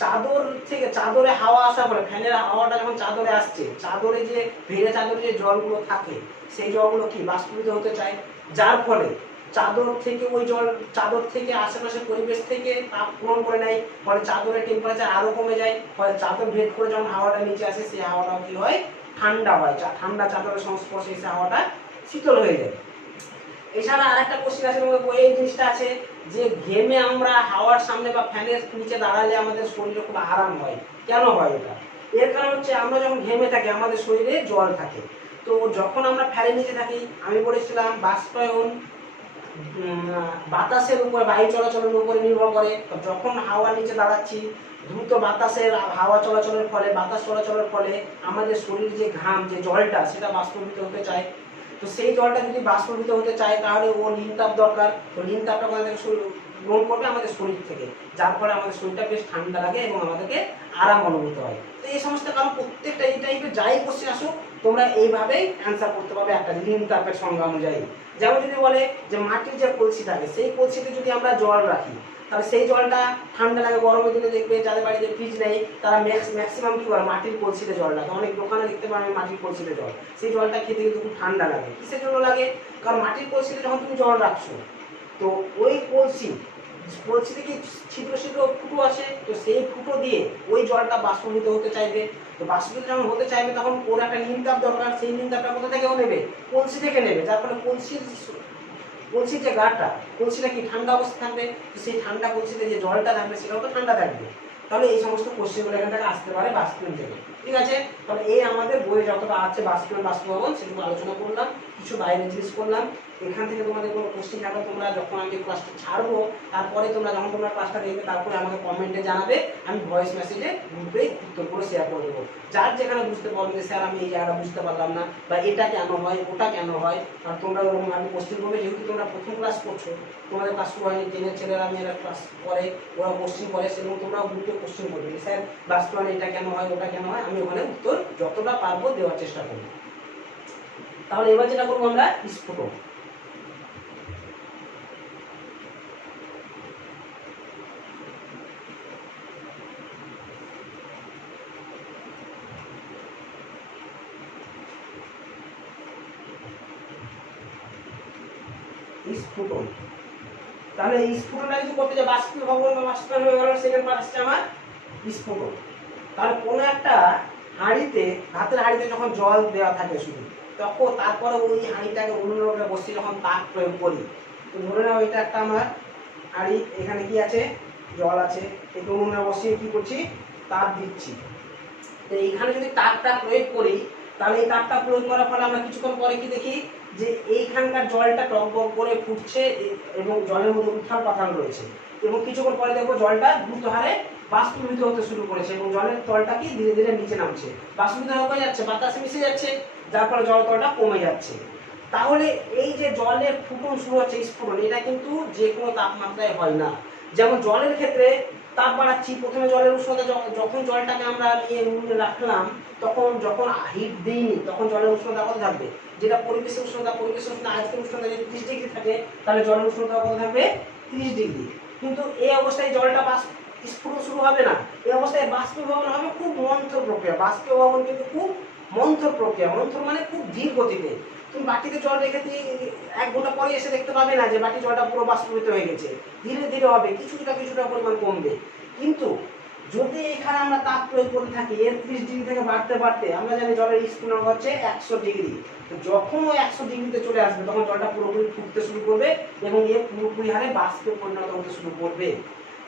চাদর থেকে চাদরে হাওয়া আসার ফলে, ফ্যানের হাওয়াটা যখন চাদরে আসছে, চাদরে যে ভেজা চাদরে যে জলগুলো থাকে সেই জলগুলো কি বাষ্পীভূত হতে চায়, যার ফলে চাদর থেকে ওই জল, চাদর থেকে আশেপাশের পরিবেশ থেকে তাপ গ্রহণ করে নেয়, ফলে চাদরের টেম্পারেচার আরো কমে যায়, ফলে চাদর ভেদ করে যখন হাওয়াটা নিচে আসে সেই হাওয়াটাও কি হয় ঠান্ডা হয়, ঠান্ডা চাদরের সংস্পর্শে এসে হাওয়াটা শীতল হয়ে যায়। এছাড়া আরেকটা কোশ্চেন আছে তোমাদের বইয়ে, এই জিনিসটা আছে যে ঘেমে আমরা হাওয়ার সামনে বা ফ্যানের নিচে দাঁড়ালে আমাদের শরীরে খুব আরাম হয়। কেন হয় এটা? এর কারণ হচ্ছে আমরা যখন ঘেমে থাকি আমাদের শরীরে জল থাকে, তো যখন আমরা ফ্যানের নিচে থাকি, আমি বলেছিলাম বাষ্পায়ন বাতাসের উপর, বায়ু চলাচলের উপরে নির্ভর করে। যখন হাওয়ার নিচে দাঁড়াচ্ছি, দ্রুত বাতাসের হাওয়া চলাচলের ফলে, বাতাস চলাচলের ফলে আমাদের শরীর যে ঘাম, যে জলটা, সেটা বাষ্পীভূত হতে চায়। তো সেই জলটা যদি বাষ্পীভূত হতে চায় তাহলে ও লিনতাপ দরকার। তো লিনতাপটা আমাদের গ্রহণ করবে আমাদের শরীর থেকে, যার ফলে আমাদের শরীরটা বেশ ঠান্ডা লাগে এবং আমাদেরকে আরাম অনুভূত হয়। তো এই সমস্ত কারণ প্রত্যেকটা এই টাইপের যাই কোশ্চেন আসুক তোমরা এইভাবেই অ্যান্সার করতে পারবে একটা লিনতাপের সংজ্ঞা অনুযায়ী। যেমন যদি বলে যে মাটির যে কলসি থাকে, সেই কলসিতে যদি আমরা জল রাখি তাহলে সেই জলটা ঠান্ডা লাগে। গরমের দিনে দেখবে যাদের বাড়িতে ফ্রিজ নেই তারা ম্যাক্সিমাম কি করে মাটির কলসিতে জল রাখে। অনেক দোকানে দেখতে পাবে মাটির কলসিতে জল, সেই জলটা খেতে কিন্তু খুব ঠান্ডা লাগে। কিসের জন্য লাগে? কারণ মাটির কলসিতে যখন তুমি জল রাখছো, তো ওই কলসিতে কি ছিদ্র ছিদ্র ফুটো আছে, তো সেই ফুটো দিয়ে ওই জলটা বাষ্পীভূত হতে চাইবে। তো বাষ্পীভূত যখন হতে চাইবে তখন ওর একটা লিনতাপ দরকার, সেই লিনতাপটা কোথা থেকে ও নেবে? কলসি থেকে নেবে, যার ফলে কলসির যে গাটা, কলসিটা কি ঠান্ডা অবস্থা থাকবে, তো সেই ঠান্ডা কলসিতে যে জলটা থাকবে সেটাও তো ঠান্ডা থাকবে। তাহলে এই সমস্ত কোশ্চেনগুলো এখান থেকে আসতে পারে বাষ্পীভবন থেকে। ঠিক আছে? তাহলে এই আমাদের বইয়ে যতটা আছে বাষ্পীভবন বাষ্পভবন সেটুকু আলোচনা করলাম, কিছু বাইরে জিনিস করলাম। এখান থেকে তোমাদের কোনো কোশ্চেন থাকলে তোমরা যখন আমি ক্লাসটা ছাড়বো তারপরে যখন তোমরা ক্লাসটা দেখবে তারপরে আমাকে কমেন্টে জানাবে, আমি ভয়েস মেসেজে গ্রুপে উত্তরগুলো শেয়ার করে দেবো। যার যেখানে বুঝতে পারবে যে স্যার আমি এই জায়গাটা বুঝতে পারলাম না, বা এটা কেন হয়, ওটা কেন হয়, আর তোমরা ওরকম আমি কোশ্চেন করবে। যেহেতু তোমরা প্রথম ক্লাস করছো, তোমাদের ক্লাস শুরু হয়নি, 10-এর ছেলেরা আমি এরা ক্লাস করে, ওরা কোশ্চেন করে, সেরকম তোমরা গ্রুপে কোশ্চেন করবে স্যার বাষ্পীভবন এটা কেন হয়, ওটা কেন হয়। আমি ওখানে উত্তর যতটা পারবো দেওয়ার চেষ্টা করবো। তাহলে এবার যেটা করবো আমরা স্ফুটন। স্ফুটন, তাহলে এই স্ফুটনটা যদি করতে যাই বাষ্পীভবন বা বাষ্পায়ন হয়ে গেল, সেকেন্ড পার্ট আসছে আমার স্ফুটন। তাহলে কোনো একটা হাঁড়িতে, ভাতের হাঁড়িতে যখন জল দেওয়া থাকে শুধু, তখন তারপরে ওই হাঁড়িটাকে উনুনের উপরে বসিয়ে যখন তাপ প্রয়োগ করি, তো ধরে নাও এটা একটা আমার হাঁড়ি, এখানে কি আছে, জল আছে, এই উনুনে বসিয়ে কি করছি, তাপ দিচ্ছি। তো এইখানে যদি তাপটা প্রয়োগ করি, তাহলে এই তাপটা প্রয়োগ করার ফলে আমরা কিছুক্ষণ পরে কি দেখি যে এইখানকার জলটা টকবক করে ফুটছে এবং জলের মধ্যে উত্থাল পাথাল রয়েছে, এবং কিছুক্ষণ পরে দেখবো জলটা দ্রুত হারে বাষ্পীভূত হতে শুরু করেছে এবং জলের তলটা কি ধীরে ধীরে নিচে নামছে, বাষ্পীভূত হয়ে যাচ্ছে, বাতাসে মিশে যাচ্ছে, যার ফলে জল তলটা কমে যাচ্ছে। তাহলে এই যে জলের ফুটন শুরু হচ্ছে, স্ফুটন, এটা কিন্তু যে কোনো তাপমাত্রায় হয় না। যেমন জলের ক্ষেত্রে তাপ বাড়াচ্ছি, প্রথমে জলের উষ্ণতা যখন জলটাকে আমরা নিয়ে রাখলাম, তখন যখন হিট দিইনি তখন জলের উষ্ণতা কত থাকবে, যেটা পরিবেশের উষ্ণতা, আজকের উষ্ণতা যদি 30 ডিগ্রি থাকে তাহলে জলের উষ্ণতা কত থাকবে, 30 ডিগ্রি। কিন্তু এই অবস্থায় জলটা স্ফুটন শুরু হবে না, এই অবস্থায় বাষ্পীভবন হবে খুব মন্থর প্রক্রিয়া। বাষ্পীভবন কিন্তু খুব মন্থর প্রক্রিয়া, মন্থর মানে খুব ধীর গতিতে। তুমি বাটিতে জল রেখে দিয়ে 1 ঘন্টা পরে এসে দেখতে পাবে না যে বাটি জলটা পুরো বাষ্পীভূত হয়ে গেছে, ধীরে ধীরে হবে, কিছুটা পরিমাণ কমবে। কিন্তু যদি এখানে আমরা তাপ প্রয়োগ করতে থাকি 31 ডিগ্রি থেকে বাড়তে বাড়তে আমরা জানি জলের স্ফুটনাঙ্ক হচ্ছে 100 ডিগ্রি। তো যখন ওই 100 ডিগ্রিতে চলে আসবে তখন জলটা পুরোপুরি ফুটতে শুরু করবে এবং এর পুরোপুরি হারে বাষ্পে পরিণত হতে শুরু করবে।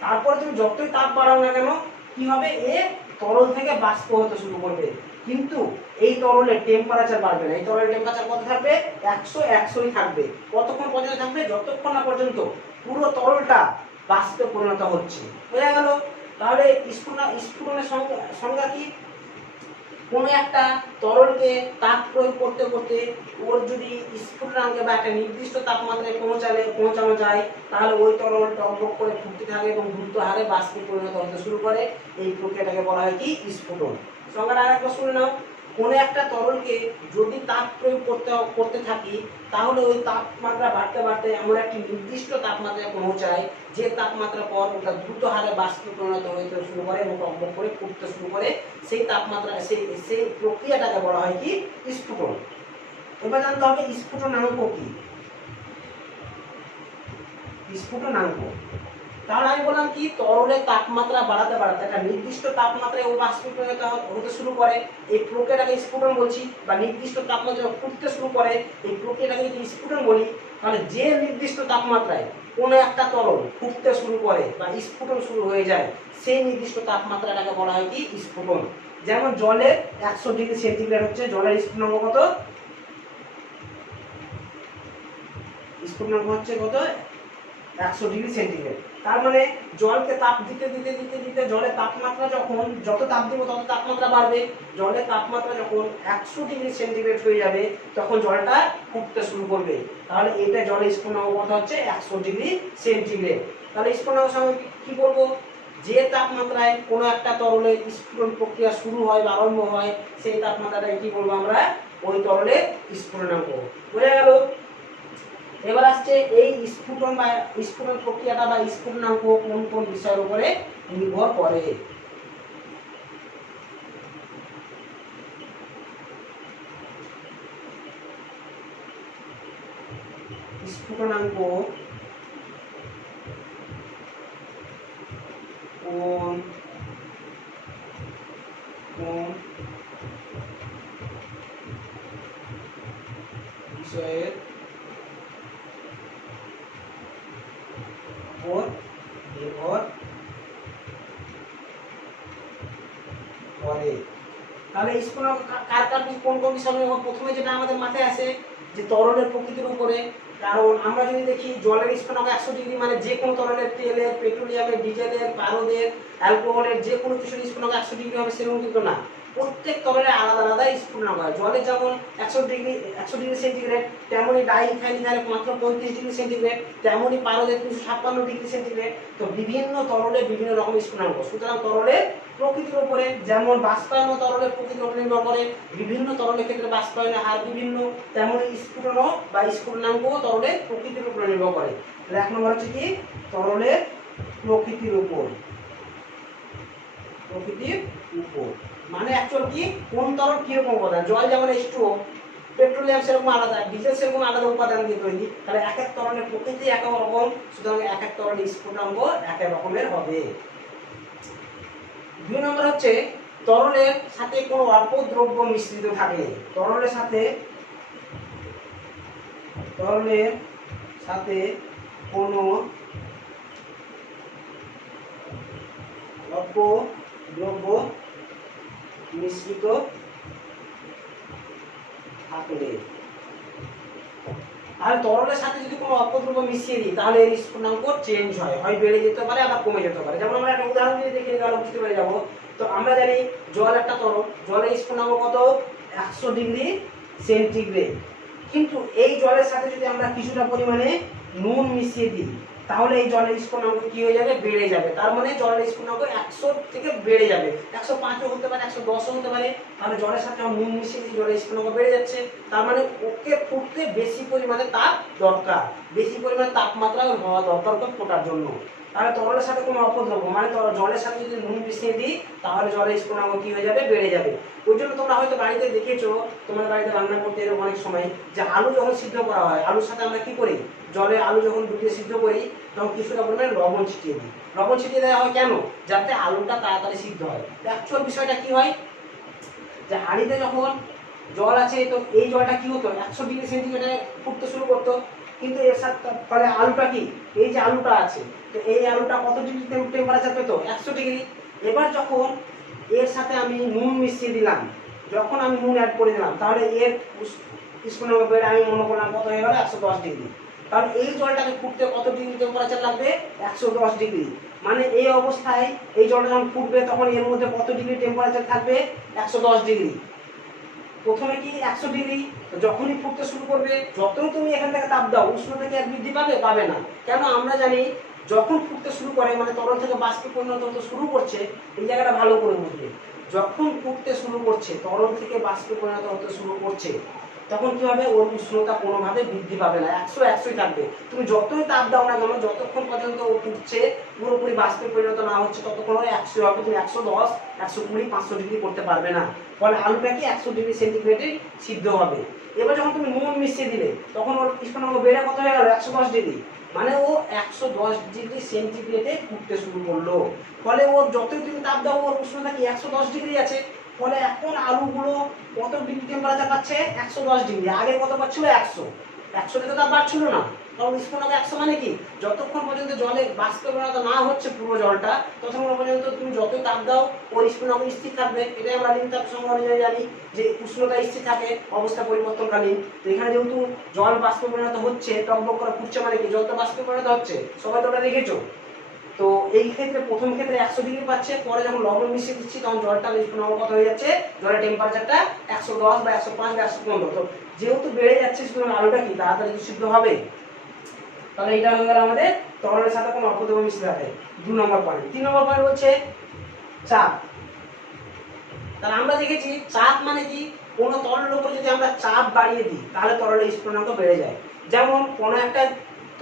তারপরে তুমি যতই তাপ বাড়াও না কেন কি হবে, এ তরল থেকে বাষ্প হতে শুরু করবে, কিন্তু এই তরলের টেম্পারেচার বাড়বে না। এই তরলের টেম্পারেচার কত থাকবে, 100ই থাকবে। কতক্ষণ পর্যন্ত থাকবে, যতক্ষণ না পর্যন্ত পুরো তরলটা বাষ্পে পরিণত হচ্ছে। বোঝা গেল? তাহলে স্ফুটনের সংজ্ঞা কি, কোনো একটা তরলকে তাপ প্রয়োগ করতে করতে ওর যদি স্ফুটনাঙ্কে বা একটা নির্দিষ্ট তাপমাত্রায় পৌঁছানো যায় তাহলে ওই তরল টকবক করে ফুটতে থাকে এবং দ্রুত হারে বাষ্পে পরিণত হতে শুরু করে। এই প্রক্রিয়াটাকে বলা হয় কি, স্ফুটন। সংজ্ঞাটা আরেকবার শুনে নাও। কোনো একটা তরলকে যদি তাপ প্রয়োগ করতে থাকি তাহলে ওই তাপমাত্রা বাড়তে বাড়তে এমন একটি নির্দিষ্ট তাপমাত্রায় পৌঁছায় যে তাপমাত্রা পর ওটা দ্রুত হারে বাষ্পে পরিণত হতে শুরু করে এবং টকবক করে ফুটতে শুরু করে। সেই তাপমাত্রা সেই প্রক্রিয়াটাকে বলা হয় কি, স্ফুটন। এবার জানতে হবে স্ফুটনাঙ্ক কি। স্ফুটনাঙ্ক, তাহলে আমি বললাম কি, তরলের তাপমাত্রা বাড়াতে বাড়াতে একটা নির্দিষ্ট তাপমাত্রায় ও বাষ্পে পরিণত হতে শুরু করে, এই প্রক্রিয়াটাকে স্ফুটন বলছি। বা নির্দিষ্ট তাপমাত্রায় ফুটতে শুরু করে, এই প্রক্রিয়াটাকে যদি স্ফুটন বলি। তাহলে যে নির্দিষ্ট তাপমাত্রায় কোনো একটা তরল ফুটতে শুরু করে বা স্ফুটন শুরু হয়ে যায় সেই নির্দিষ্ট তাপমাত্রাটাকে বলা হয় কি, স্ফুটন। যেমন জলের 100 ডিগ্রি সেন্টিগ্রেড হচ্ছে জলের স্ফুটনাঙ্ক কত, স্ফুটনাঙ্ক হচ্ছে কত, 100 ডিগ্রি সেন্টিগ্রেড। তার মানে জলকে তাপ দিতে দিতে দিতে দিতে জলের তাপমাত্রা যখন যত তাপ দিব তত তাপমাত্রা বাড়বে। জলের তাপমাত্রা যখন 100 ডিগ্রি সেন্টিগ্রেড হয়ে যাবে তখন জলটা ফুটতে শুরু করবে। তাহলে এটা জলের স্ফুটনাঙ্ক কত হচ্ছে, 100 ডিগ্রি সেন্টিগ্রেড। তাহলে স্ফুটনাঙ্ক সঙ্গে কি বলবো, যে তাপমাত্রায় কোনো একটা তরলের স্ফুটন প্রক্রিয়া শুরু হয় বা আরম্ভ হয় সেই তাপমাত্রাটাকে কি বলবো আমরা, ওই তরলের স্ফুটনাঙ্ক। বোঝা গেল? এবার আসছে এই স্ফুটন বা স্ফুটন প্রক্রিয়াটা বা স্ফুটনাঙ্ক কোন কোন বিষয়ের উপরে নির্ভর করে। স্ফুটনাঙ্ক কোন কোন বিষয়ের উপর নির্ভর করে। তাহলে স্ফুটনাঙ্ক কার কার কোন কোন বিষয় নির্ভর, প্রথমে যেটা আমাদের মাথায় আসে যে তরলের প্রকৃতির উপরে। কারণ আমরা যদি দেখি জলের স্ফুটনাঙ্ক 100 ডিগ্রি মানে যে কোনো তরলের, তেলের, পেট্রোলিয়ামের, ডিজেলের, পারদের, অ্যালকোহলের যে কোনো কিছুর স্ফুটনাঙ্ক 100 ডিগ্রি হবে সেরকম কিন্তু না। প্রত্যেক তরলের আলাদা আলাদা স্ফুটনাঙ্ক হয়। জলের যেমন 100 ডিগ্রি সেন্টিগ্রেড, তেমনি ডাইইথাইল মাত্র 35 ডিগ্রি সেন্টিগ্রেড, তেমনি পারদের 256 ডিগ্রি সেন্টিগ্রেড। তো বিভিন্ন তরলে বিভিন্ন রকম স্ফুটনাঙ্ক। সুতরাং তরলের প্রকৃতির উপরে, যেমন বাষ্পায়ন তরলের প্রকৃতির উপর নির্ভর করে, বিভিন্ন তরলের ক্ষেত্রে বাষ্পায়নের হার বিভিন্ন, তেমনি স্ফুটন বা স্ফুটনাঙ্ক তরলের প্রকৃতির উপর নির্ভর করে। 1 নম্বর হচ্ছে কি, তরলের প্রকৃতির উপর। প্রকৃতির উপর মানে অ্যাকচুয়াল কি, কোন তরল কিরকম উপাদান। জল যেমন H2O, পেট্রোলিয়াম সেরকম আলাদা, ডিজেল সেরকম আলাদা উপাদান দিয়ে তৈরি। তাহলে এক এক তরলের প্রকৃতি এক এক রকম, সুতরাং এক এক তরলের স্ফুটনাঙ্ক এক এক রকমের হবে। 2 নম্বর হচ্ছে তরলের সাথে কোনো অল্প দ্রব্য মিশ্রিত থাকলে। তরলের সাথে কোনো অল্প দ্রব্য মিশ্রিত থাকলে, আর তরলের সাথে যদি কোনো অপদ্রব্য মিশিয়ে দিই তাহলে এর স্ফুটনাঙ্ক চেঞ্জ হয়, হয় বেড়ে যেতে পারে আবার কমে যেতে পারে। যেমন আমরা একটা উদাহরণ দিয়ে দেখে গেলে বুঝতে পেরে যাবো। তো আমরা জানি জল একটা তরল, জলের স্ফুটনাঙ্ক কত, 100 ডিগ্রি সেন্টিগ্রেড। কিন্তু এই জলের সাথে যদি আমরা কিছুটা পরিমাণে নুন মিশিয়ে দিই তাহলে এই জলের স্ফুটনাঙ্ক কি হয়ে যাবে, বেড়ে যাবে। তার মানে জলের স্ফুটনাঙ্ক 100 থেকে বেড়ে যাবে, 105ও হতে পারে, 110ও হতে পারে। তাহলে জলের সাথে নুন মিশিয়ে দিই, জলের স্ফুটনাঙ্ক বেড়ে যাচ্ছে। তার মানে ওকে ফুটতে বেশি পরিমাণে তাপ দরকার, বেশি পরিমাণে তাপমাত্রা হওয়া দরকার ওকে ফোটার জন্য। তাহলে তরলের সাথে কোনো অপদ্রব্য মানে জলের সাথে যদি নুন মিশিয়ে দিই তাহলে জলের স্ফুটনাঙ্ক কি হয়ে যাবে, বেড়ে যাবে। ওই জন্য তোমরা হয়তো বাড়িতে দেখেছো, তোমার বাড়িতে রান্না করতে এরকম অনেক সময় যে আলু যখন সিদ্ধ করা হয়, আলুর সাথে আমরা কি করি, আলু যখন ডুবিয়ে সিদ্ধ করি তখন কিছুটা পরিমাণে লবণ ছিটিয়ে দিই। লবণ ছিটিয়ে দেওয়া হয় কেন? যাতে আলুটা তাড়াতাড়ি সিদ্ধ হয়। অ্যাকচুয়াল বিষয়টা কি হয়, যে হাঁড়িতে যখন জল আছে তো এই জলটা কি হতো 100 ডিগ্রি সেন্টিগ্রেডে ফুটতে শুরু করতো, কিন্তু এর সাথে ফলে আলুটা কি, এই যে আলুটা আছে তো এই আলুটা কত ডিগ্রি টেম্পারেচার পেত 100 ডিগ্রি। এবার যখন এর সাথে আমি নুন মিশিয়ে দিলাম, যখন আমি নুন অ্যাড করে দিলাম তাহলে এর স্পুনের বেড়ে আমি মনে করলাম কত হয়ে গেল 110 ডিগ্রি। কারণ এই জলটাকে ফুটতে কত ডিগ্রি টেম্পারেচার লাগবে 110 ডিগ্রি। মানে এই অবস্থায় এই জলটা যখন ফুটবে তখন এর মধ্যে কত ডিগ্রি টেম্পারেচার থাকবে 110 ডিগ্রি। প্রথমে কি 100 ডিগ্রি, যখনই ফুটতে শুরু করবে যতই তুমি এখান থেকে তাপ দাও উষ্ণতা কি আর বৃদ্ধি পাবে? পাবে না। কেন? আমরা জানি যখন ফুটতে শুরু করে মানে তরল থেকে বাষ্পে পরিণত হতে শুরু করছে, এই জায়গাটা ভালো করে বুঝবে, যখন ফুটতে শুরু করছে তরল থেকে বাষ্পে পরিণত হতে শুরু করছে তখন কি হবে, ওর উষ্ণতা কোনোভাবে বৃদ্ধি পাবে না, 100 থাকবে। তুমি যতই তাপ দাও না কেন, যতক্ষণ পর্যন্ত ও ফুটছে পুরোপুরি বাষ্পে পরিণত না হচ্ছে ততক্ষণ ওর 100 হবে। তুমি 110, 120, 500 ডিগ্রি করতে পারবে না। ফলে আলুটা কি 100 ডিগ্রি সেন্টিগ্রেডে সিদ্ধ হবে। এবার যখন তুমি নুন মিশিয়ে দিলে তখন ওর স্ফুটনাঙ্ক বেড়ে কত হয়ে গেল 110 ডিগ্রি। মানে ও 110 ডিগ্রি সেন্টিগ্রেডে ফুটতে শুরু করলো। ফলে ওর যতই তুমি তাপ দাও ওর উষ্ণতা কি 110 ডিগ্রি আছে। ফলে এখন আলুগুলো কত ডিগ্রি টেম্পারেচার পাচ্ছে 110 ডিগ্রি। আগে কত পাচ্ছিল 100 থেকে তো বাড়ছিল না, কারণ স্ফুটনাঙ্ক 100 মানে কি, যতক্ষণ পর্যন্ত জলে বাষ্পে পরিণত না হচ্ছে পুরো জলটা ততক্ষণ পর্যন্ত তুমি যতই তাপ দাও ওর স্ফুটনাঙ্ক স্থির থাকবে। এটাই আমরা লিন তাপ সংজ্ঞা অনুযায়ী জানি যে উষ্ণতা স্থির থাকে অবস্থা পরিবর্তনকালীন। তো এখানে যেহেতু জল বাষ্পে পরিণত হচ্ছে, টকবক করে ফুটছে মানে কি, জল তো বাষ্পে পরিণত হচ্ছে, সবাই তো ওটা দেখেছো। তো এই ক্ষেত্রে প্রথম ক্ষেত্রে 100 ডিগ্রি পাচ্ছে, পরে যখন লবণ মিশিয়ে দিচ্ছি তখন জলটা স্ফুটনাঙ্ক কত হয়ে যাচ্ছে, জলের টেম্পারেচারটা 110 বা 105 বা 115। তো যেহেতু বেড়ে যাচ্ছে সুতরাং আলুটা কি তাড়াতাড়ি সিদ্ধ হবে। তাহলে এটা হয়ে গেল আমাদের তরলের সাথে কোনো অপদ্রব্য মিশতে থাকে 2 নম্বর পয়েন্ট। 3 নম্বর পয়েন্ট হচ্ছে চাপ। তাহলে আমরা দেখেছি চাপ মানে কি, কোনো তরলের উপর যদি আমরা চাপ বাড়িয়ে দিই তাহলে তরলের স্ফুটনাঙ্ক বেড়ে যায়। যেমন কোনো একটা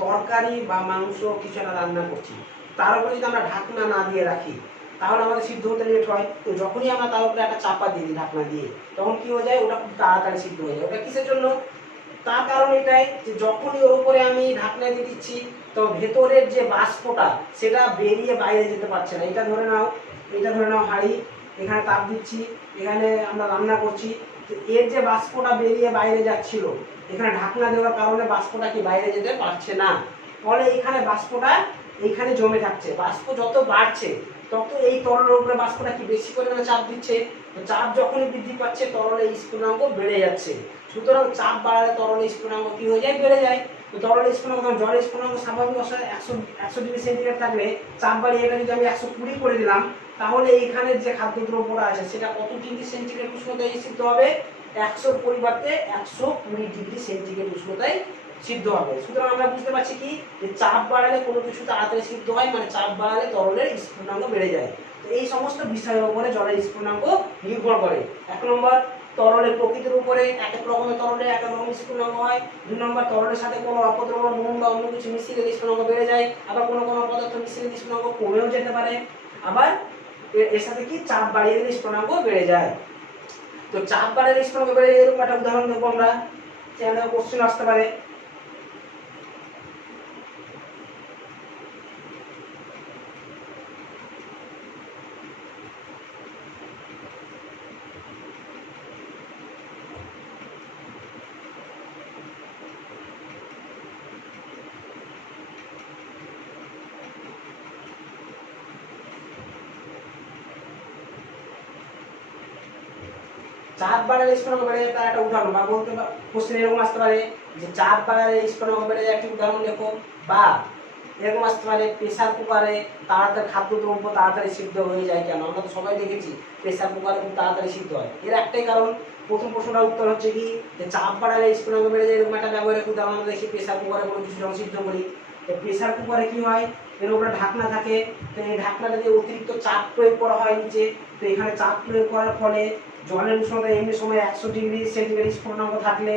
তরকারি বা মাংস কিছু একটা রান্না করছি, তার উপরে যদি আমরা ঢাকনা না দিয়ে রাখি তাহলে আমাদের সিদ্ধ হতে লেট হয়। তো যখনই আমরা তার উপরে একটা চাপা দিয়ে দিই ঢাকনা দিয়ে তখন কি হয়ে যায়, ওটা খুব তাড়াতাড়ি সিদ্ধ হয়ে যায়। ওটা কিসের জন্য? তার কারণ এটাই যে যখনই ওর উপরে আমি ঢাকনা দিয়ে দিচ্ছি তো ভেতরের যে বাষ্পটা সেটা বেরিয়ে বাইরে যেতে পারছে না। এটা ধরে নাও হাঁড়ি, এখানে তাপ দিচ্ছি, এখানে আমরা রান্না করছি, এর যে বাষ্পটা বেরিয়ে বাইরে যাচ্ছিল এখানে ঢাকনা দেওয়ার কারণে বাষ্পটা কি বাইরে যেতে পারছে না। ফলে এখানে বাষ্পটা এইখানে জমে থাকছে। বাষ্প যত বাড়ছে তত এই তরলের উপরে বাষ্পটা কি বেশি পরিমাণে চাপ দিচ্ছে। তো চাপ যখনই বৃদ্ধি পাচ্ছে তরলের স্ফুটনাঙ্ক বেড়ে যাচ্ছে। সুতরাং চাপ বাড়ালে তরলের স্ফুটনাঙ্ক কি হয়ে যায়, বেড়ে যায়। তো তরলের স্ফুটনাঙ্ক, জলের স্ফুটনাঙ্ক স্বাভাবিক অবস্থায় 100 ডিগ্রি সেন্টিগ্রেড থাকলে চাপ বাড়িয়ে এটা যদি আমি 120 করে দিলাম তাহলে এইখানে যে খাদ্যদ্রব্যটা আছে সেটা কত ডিগ্রি সেন্টিগ্রেড উষ্ণতায় সিদ্ধ হবে, 100 পরিবর্তে 120 ডিগ্রি সেন্টিগ্রেড উষ্ণতায় সিদ্ধ হবে। সুতরাং আমরা বুঝতে পারছি কি, যে চাপ বাড়ালে কোনো কিছু তাড়াতাড়ি সিদ্ধ হয়, মানে চাপ বাড়ালে তরলের স্ফুটনাঙ্ক বেড়ে যায়। তো এই সমস্ত বিষয়ের উপরে জলের স্ফুটনাঙ্ক নির্ভর করে। 1 নম্বর তরলের প্রকৃতির উপরে, এক এক রকমের তরলে এক এক রকম স্ফুটনাঙ্ক হয়। 2 নম্বর তরলের সাথে কোনো অপদ্রব্য নুন বা অন্য কিছু মিশিয়ে দিলে স্ফুটনাঙ্ক বেড়ে যায়, আবার কোনো কোনো পদার্থ মিশিয়ে দিলে স্ফুটনাঙ্ক কমেও যেতে পারে, আবার এর সাথে কি চাপ বাড়িয়ে দিলে স্ফুটনাঙ্ক বেড়ে যায়। তো চাপ বাড়ালে স্ফুটনাঙ্ক বেড়ে যায় এরকম একটা উদাহরণ দেখবো আমরা, চ্যানেলে কোশ্চেন আসতে পারে। চাপ বাড়ালে স্ফুটনাঙ্ক বেড়ে যায় তার একটা উদাহরণ, বা বলতে কোশ্চেন এরকম আসতে পারে যে চাপ বাড়ালে স্ফুটনাঙ্ক বেড়ে যায় একটি উদাহরণ লেখো, বা এরকম আসতে পারে প্রেসার কুকারে তাড়াতাড়ি খাদ্যদ্রব্য তাড়াতাড়ি সিদ্ধ হয়ে যায় কেন। আমরা তো সবাই দেখেছি প্রেসার কুকারে খুব তাড়াতাড়ি সিদ্ধ হয়। এর একটাই কারণ, প্রথম প্রশ্নটার উত্তর হচ্ছে কি, যে চাপ বাড়ালে স্ফুটনাঙ্ক বেড়ে যায় এরকম একটা ব্যবহারিক উদাহরণ আমরা দেখি প্রেসার কুকারে কোনো কিছু যখন সিদ্ধ করি। তো প্রেসার কুকারে কি হয়, এর উপরে ঢাকনা থাকে, তো এই ঢাকনাটা দিয়ে অতিরিক্ত চাপ প্রয়োগ করা হয় নিচে। তো এখানে চাপ প্রয়োগ করার ফলে জলের উষ্ণতা এমনি সময় 100 ডিগ্রি সেন্টিগ্রেড স্ফুটনাঙ্ক থাকলে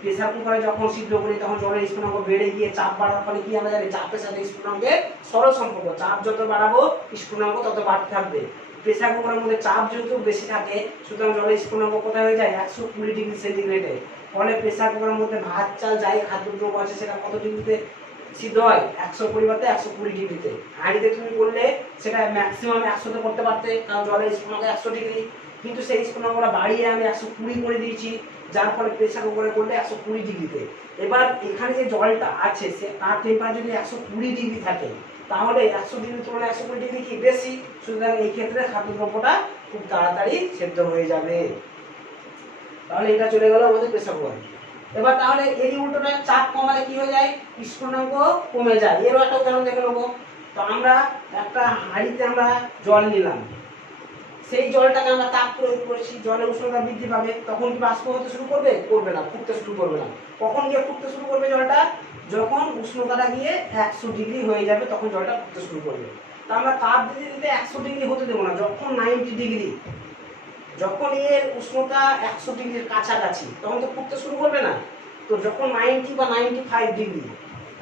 প্রেসার কুকারে যখন সিদ্ধ করি তখন জলের স্ফুটনাঙ্ক বেড়ে গিয়ে চাপ বাড়ার ফলে কি আমরা জানি চাপের সাথে স্ফুটনাঙ্কের সরল সম্পর্ক, চাপ যত বাড়াবো স্ফুটনাঙ্ক তত বাড়তে থাকবে। প্রেসার কুকারের মধ্যে চাপ যেহেতু বেশি থাকে সুতরাং জলের স্ফুটনাঙ্ক কোথায় হয়ে যায় 120 ডিগ্রি সেন্টিগ্রেডে। ফলে প্রেসার কুকারের মধ্যে ভাত চাল যাই খাদ্যদ্রব্য আছে সেটা কত ডিগ্রিতে সিদ্ধ হয় 100 পরিবর্তে 120 ডিগ্রিতে। হাঁড়িতে তুমি করলে সেটা ম্যাক্সিমাম 100তে করতে পারতে, কারণ জলের স্ফুটনাঙ্ক 100 ডিগ্রি, কিন্তু সেই স্ফুটনাঙ্কটা বাড়িয়ে আমি 120 করে দিয়েছি, যার ফলে প্রেসার কুকারে করলে 120 ডিগ্রিতে। এবার এখানে যে জলটা আছে সে তার টেম্পারেচার যদি 120 ডিগ্রি থাকে, তাহলে 100 ডিগ্রির তুলনায় 120 ডিগ্রি কি বেশি, সুতরাং এই ক্ষেত্রে খাদ্যদ্রব্যটা খুব তাড়াতাড়ি সেদ্ধ হয়ে যাবে। তাহলে এটা চলে গেল আমাদের প্রেসার কুকারে। এবার তাহলে এই উল্টোটা চাপ কমালে কি হয়ে যায়, স্ফুটনাঙ্ক কমে যায়। এরও একটা উদাহরণ দেখে নেবো। তো আমরা একটা হাঁড়িতে আমরা জল নিলাম, সেই জলটাকে আমরা তাপ প্রয়োগ করেছি, জলের উষ্ণতা বৃদ্ধি পাবে, তখন কি বাষ্প হতে শুরু করবে? করবে না, ফুটতে শুরু করবে না। কখন গিয়ে ফুটতে শুরু করবে জলটা? যখন উষ্ণতাটা গিয়ে 100 ডিগ্রি হয়ে যাবে তখন জলটা ফুটতে শুরু করবে। তা আমরা তাপ দিতে দিতে 100 ডিগ্রি হতে দেবো না, যখন 90 ডিগ্রি, যখন এর উষ্ণতা 100 ডিগ্রির কাছাকাছি তখন তো ফুটতে শুরু করবে না। তো যখন 90 বা 95 ডিগ্রি,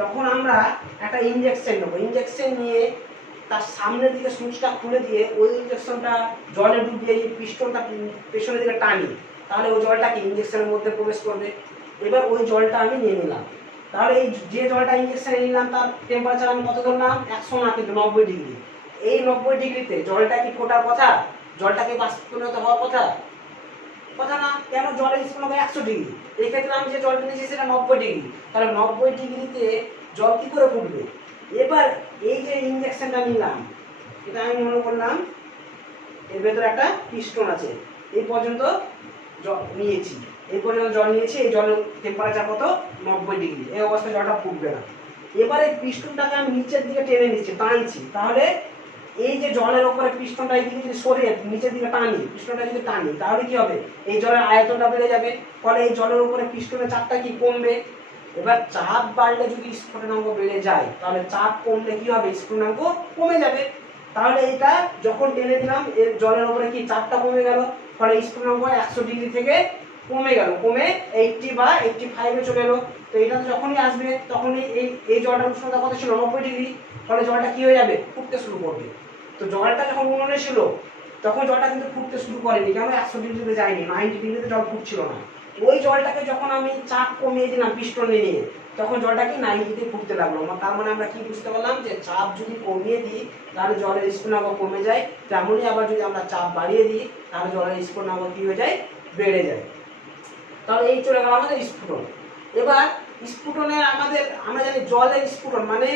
তখন আমরা একটা ইনজেকশন নেবো। ইনজেকশন নিয়ে তার সামনের দিকে সুইচটা খুলে দিয়ে ওই ইনজেকশনটা জলে ডুবিয়ে এই পিস্টনটা পেছনের দিকে টানি, তাহলে ওই জলটাকে ইনজেকশনের মধ্যে প্রবেশ করবে। এবার ওই জলটা আমি নিয়ে নিলাম। তাহলে এই যে জলটা ইনজেকশনে নিলাম তার টেম্পারেচার আমি কত ধরলাম? 100 না, কিন্তু 90 ডিগ্রি। এই 90 ডিগ্রিতে জলটা কি ফোটার কথা? জলটাকে বাষ্পীভূত হওয়ার কথা? কথা না। কেন? জলের স্ফুটনাঙ্ক 100 ডিগ্রি। এই ক্ষেত্রে আমি যে জলটা নিয়েছি সেটা 90 ডিগ্রি। তাহলে 90 ডিগ্রিতে জল কি করে ফুটবে? এবার এই যে ইনজেকশনটা নিলাম, এটা আমি মনে করলাম এর ভেতরে একটা পিস্টন আছে, এই পর্যন্ত জল নিয়েছি, এই পর্যন্ত জল নিয়েছি, এই জলের টেম্পারেচার কত? 90 ডিগ্রি। এই অবস্থায় জলটা ফুটবে না। এবারে পিস্টনটাকে আমি নিচের দিকে টেনে নিচ্ছি, টানছি, তাহলে এই যে জলের উপরে পিস্টনটা এইদিকে যদি সরিয়ে নিচের দিকে টানি, পিস্টনটা যদি টানি, তাহলে কি হবে? এই জলের আয়তনটা বেড়ে যাবে, ফলে এই জলের উপরে পিস্টনের চাপটা কি কমবে। এবার চাপ বাড়লে যদি স্ফুটনাঙ্ক বেড়ে যায়, তাহলে চাপ কমলে কি হবে? স্ফুটনাঙ্ক কমে যাবে। তাহলে এটা যখন টেনে দিলাম এর জলের উপরে কি চাপটা কমে গেল, ফলে স্ফুটনাঙ্ক 100 ডিগ্রি থেকে কমে গেল, কমে 80 বা 85-এ চলে এলো। তো এটা যখনই আসবে তখনই এই জলটার উষ্ণতা কত ছিল? 90 ডিগ্রি। ফলে জলটা কি হয়ে যাবে? ফুটতে শুরু করবে। তো জলটা যখন উনুনে ছিল তখন জলটা কিন্তু ফুটতে শুরু করেনি, কেন? 100 ডিগ্রিতে যায়নি, 90 ডিগ্রিতে জল ফুটছিল না। ওই জলটাকে যখন আমি চাপ কমিয়ে দিলাম পিস্টনে নিয়ে, তখন জলটা কি 90-তে ফুটতে লাগলো। তার মানে আমরা কি বুঝতে পারলাম? যে চাপ যদি কমিয়ে দিই তাহলে জলের স্ফুটনাঙ্ক কমে যায়, তেমনই আবার যদি আমরা চাপ বাড়িয়ে দিই তাহলে জলের স্ফুটনাঙ্ক কি হয়ে যায়? বেড়ে যায়। তাহলে এই চলে গেল আমাদের স্ফুটন। এবার স্ফুটনের আমরা জানি জলের স্ফুটন মানে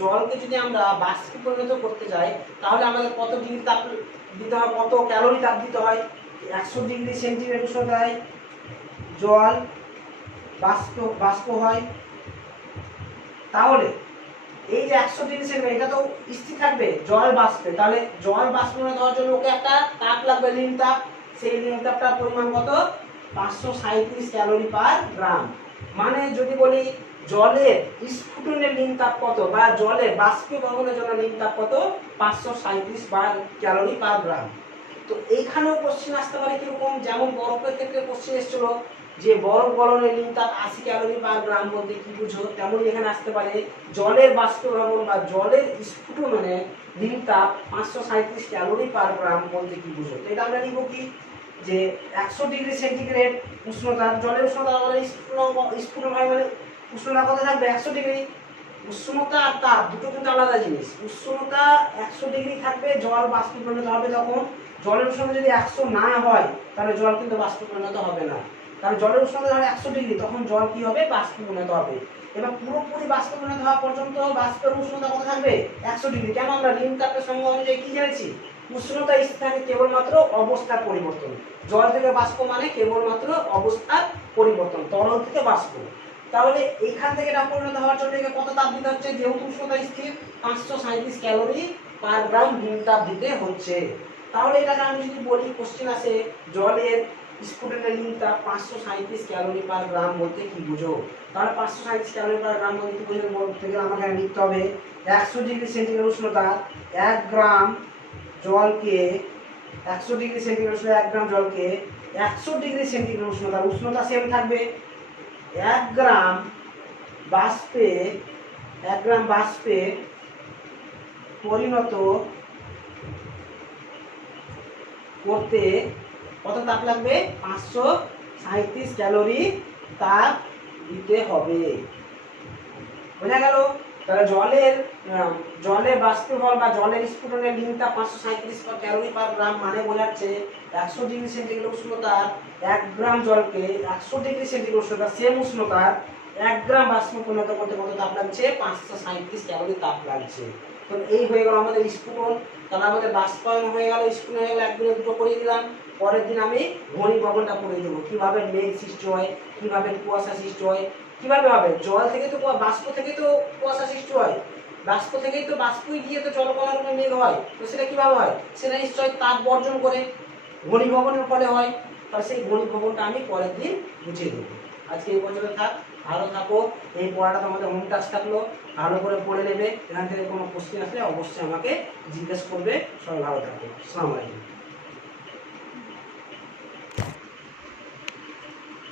জলকে যদি আমরা বাষ্পে পরিণত করতে যাই তাহলে আমাদের কত ডিগ্রি তাপ দিতে হয়, কত ক্যালোরি তাপ দিতে হয়? 100 ডিগ্রি সেন্টিগ্রেড উষ্ণতায় জল বাষ্প হয়। তাহলে এই যে 100 ডিগ্রি সেন্টিগ্রেড, এটা তো স্থির থাকবে জল বাষ্পে, তাহলে জল বাষ্পীভূত হওয়ার জন্য ওকে একটা তাপ লাগবে, লিন তাপ। সেই লিন তাপটার পরিমাণ কত? 537 ক্যালোরি পার গ্রাম। মানে যদি বলি জলের স্ফুটনের লিন তাপ কত, বা জলের বাষ্পীভবনের জন্য লিন তাপ কত? 537 ক্যালোরি পার গ্রাম। তো এইখানেও কোশ্চেন আসতে পারে কিরকম, যেমন বরফের ক্ষেত্রে কোশ্চেন এসেছিল যে বরফ গলনের লিন তাপ 80 ক্যালোরি পার গ্রাম বলতে কি বুঝো, তেমনই এখানে আসতে পারে জলের বাষ্পীভবন বা জলের স্ফুটনের লিন তাপ 537 ক্যালোরি পার গ্রাম বলতে কি বুঝো। তো এটা আমরা লিখব কি, যে 100 ডিগ্রি সেন্টিগ্রেড উষ্ণতা, জলের উষ্ণতা স্ফুটন হয় মানে উষ্ণতা কত থাকবে? 100 ডিগ্রি। উষ্ণতা আর তাপ দুটো কিন্তু আলাদা জিনিস। উষ্ণতা 100 ডিগ্রি থাকবে, জল বাষ্পীভূত হবে তখন। জলের উষ্ণতা যদি 100 না হয় তাহলে জল কিন্তু বাষ্পীভূত হবে না। কারণ জলের উষ্ণতা যখন 100 ডিগ্রি তখন জল কি হবে? বাষ্পীভূত হবে। এবার পুরোপুরি বাষ্পীভূত হওয়া পর্যন্ত বাষ্পের উষ্ণতা কত থাকবে? 100 ডিগ্রি। কেন? আমরা লিন তাপের সঙ্গে অনুযায়ী কি জেনেছি? উষ্ণতা স্থির থাকে কেবলমাত্র অবস্থার পরিবর্তন। জল থেকে বাষ্প মানে কেবলমাত্র অবস্থার পরিবর্তন, তরল থেকে বাষ্প। তাহলে এইখান থেকে এটা পরিণত হওয়ার জন্য কত তাপ দিতে হচ্ছে? যেহেতু উষ্ণতা স্থির, 537 ক্যালোরি পার গ্রাম লিন তাপ দিতে হচ্ছে। তাহলে এটাকে আমি যদি বলি, কোশ্চেন আসে জলের স্ফুটনের লিন তাপ 537 ক্যালোরি পার গ্রাম বলতে কি বুঝো? তাহলে 537 ক্যালোরি পার গ্রাম বলতে কি বুঝো বলতে গেলে আমাকে লিখতে হবে 100 ডিগ্রি সেন্টিগ্রেড উষ্ণতা 1 গ্রাম জলকে, 100 ডিগ্রি সেন্টিগ্রেড উষ্ণতা 1 গ্রাম জলকে 100 ডিগ্রি সেন্টিগ্রেড উষ্ণতা সেম থাকবে, 1 গ্রাম বাষ্পে পরিণত করতে কত তাপ লাগবে? 537 ক্যালোরি তাপ দিতে হবে। বোঝা গেল? তাহলে জলের বাষ্পীভবন বা জলের স্ফুটনের লিমিটটা 537 ক্যালোরি পার গ্রাম, মানে বোঝাচ্ছে 100 ডিগ্রি সেন্টিগ্রেড উষ্ণতার 1 গ্রাম জলকে 100 ডিগ্রি সেন্টিগ্রেড উষ্ণতা সেম উষ্ণতার 1 গ্রাম বাষ্প পরিণত করতে কত তাপ লাগছে? 537 ক্যালোরি তাপ লাগছে। তো এই হয়ে গেল আমাদের স্ফুটন। তাহলে আমাদের বাষ্পায়ন হয়ে গেল, স্ফুটন হয়ে গেল, একদিনে দুটো করে দিলাম। পরের দিন আমি ঘনীভবনটা করে দেবো, কিভাবে মেঘ সৃষ্টি হয়, কিভাবে কুয়াশা সৃষ্টি হয়, কিভাবে হবে। জল থেকে তো বাষ্প থেকে তো কুয়াশা সৃষ্টি হয়, বাষ্প থেকেই তো বাষ্পই গিয়ে তো জলকণার রূপে মেঘ হয়। তো সেটা কিভাবে হয়? সেটা নিশ্চয়ই তাপ বর্জন করে ঘনীভবনের ফলে হয়। তাহলে সেই ঘনীভবনটা আমি পরের দিন বুঝিয়ে দেবো। আজকে এই পর্যন্ত থাক, ভালো থাকো। এই পড়াটা তোমাদের হোম টাস্ক থাকলো, ভালো করে পড়ে নেবে। এখান থেকে কোনো কোশ্চেন আসলে অবশ্যই আমাকে জিজ্ঞেস করবে। সবাই ভালো থাকো। আসসালামু আলাইকুম।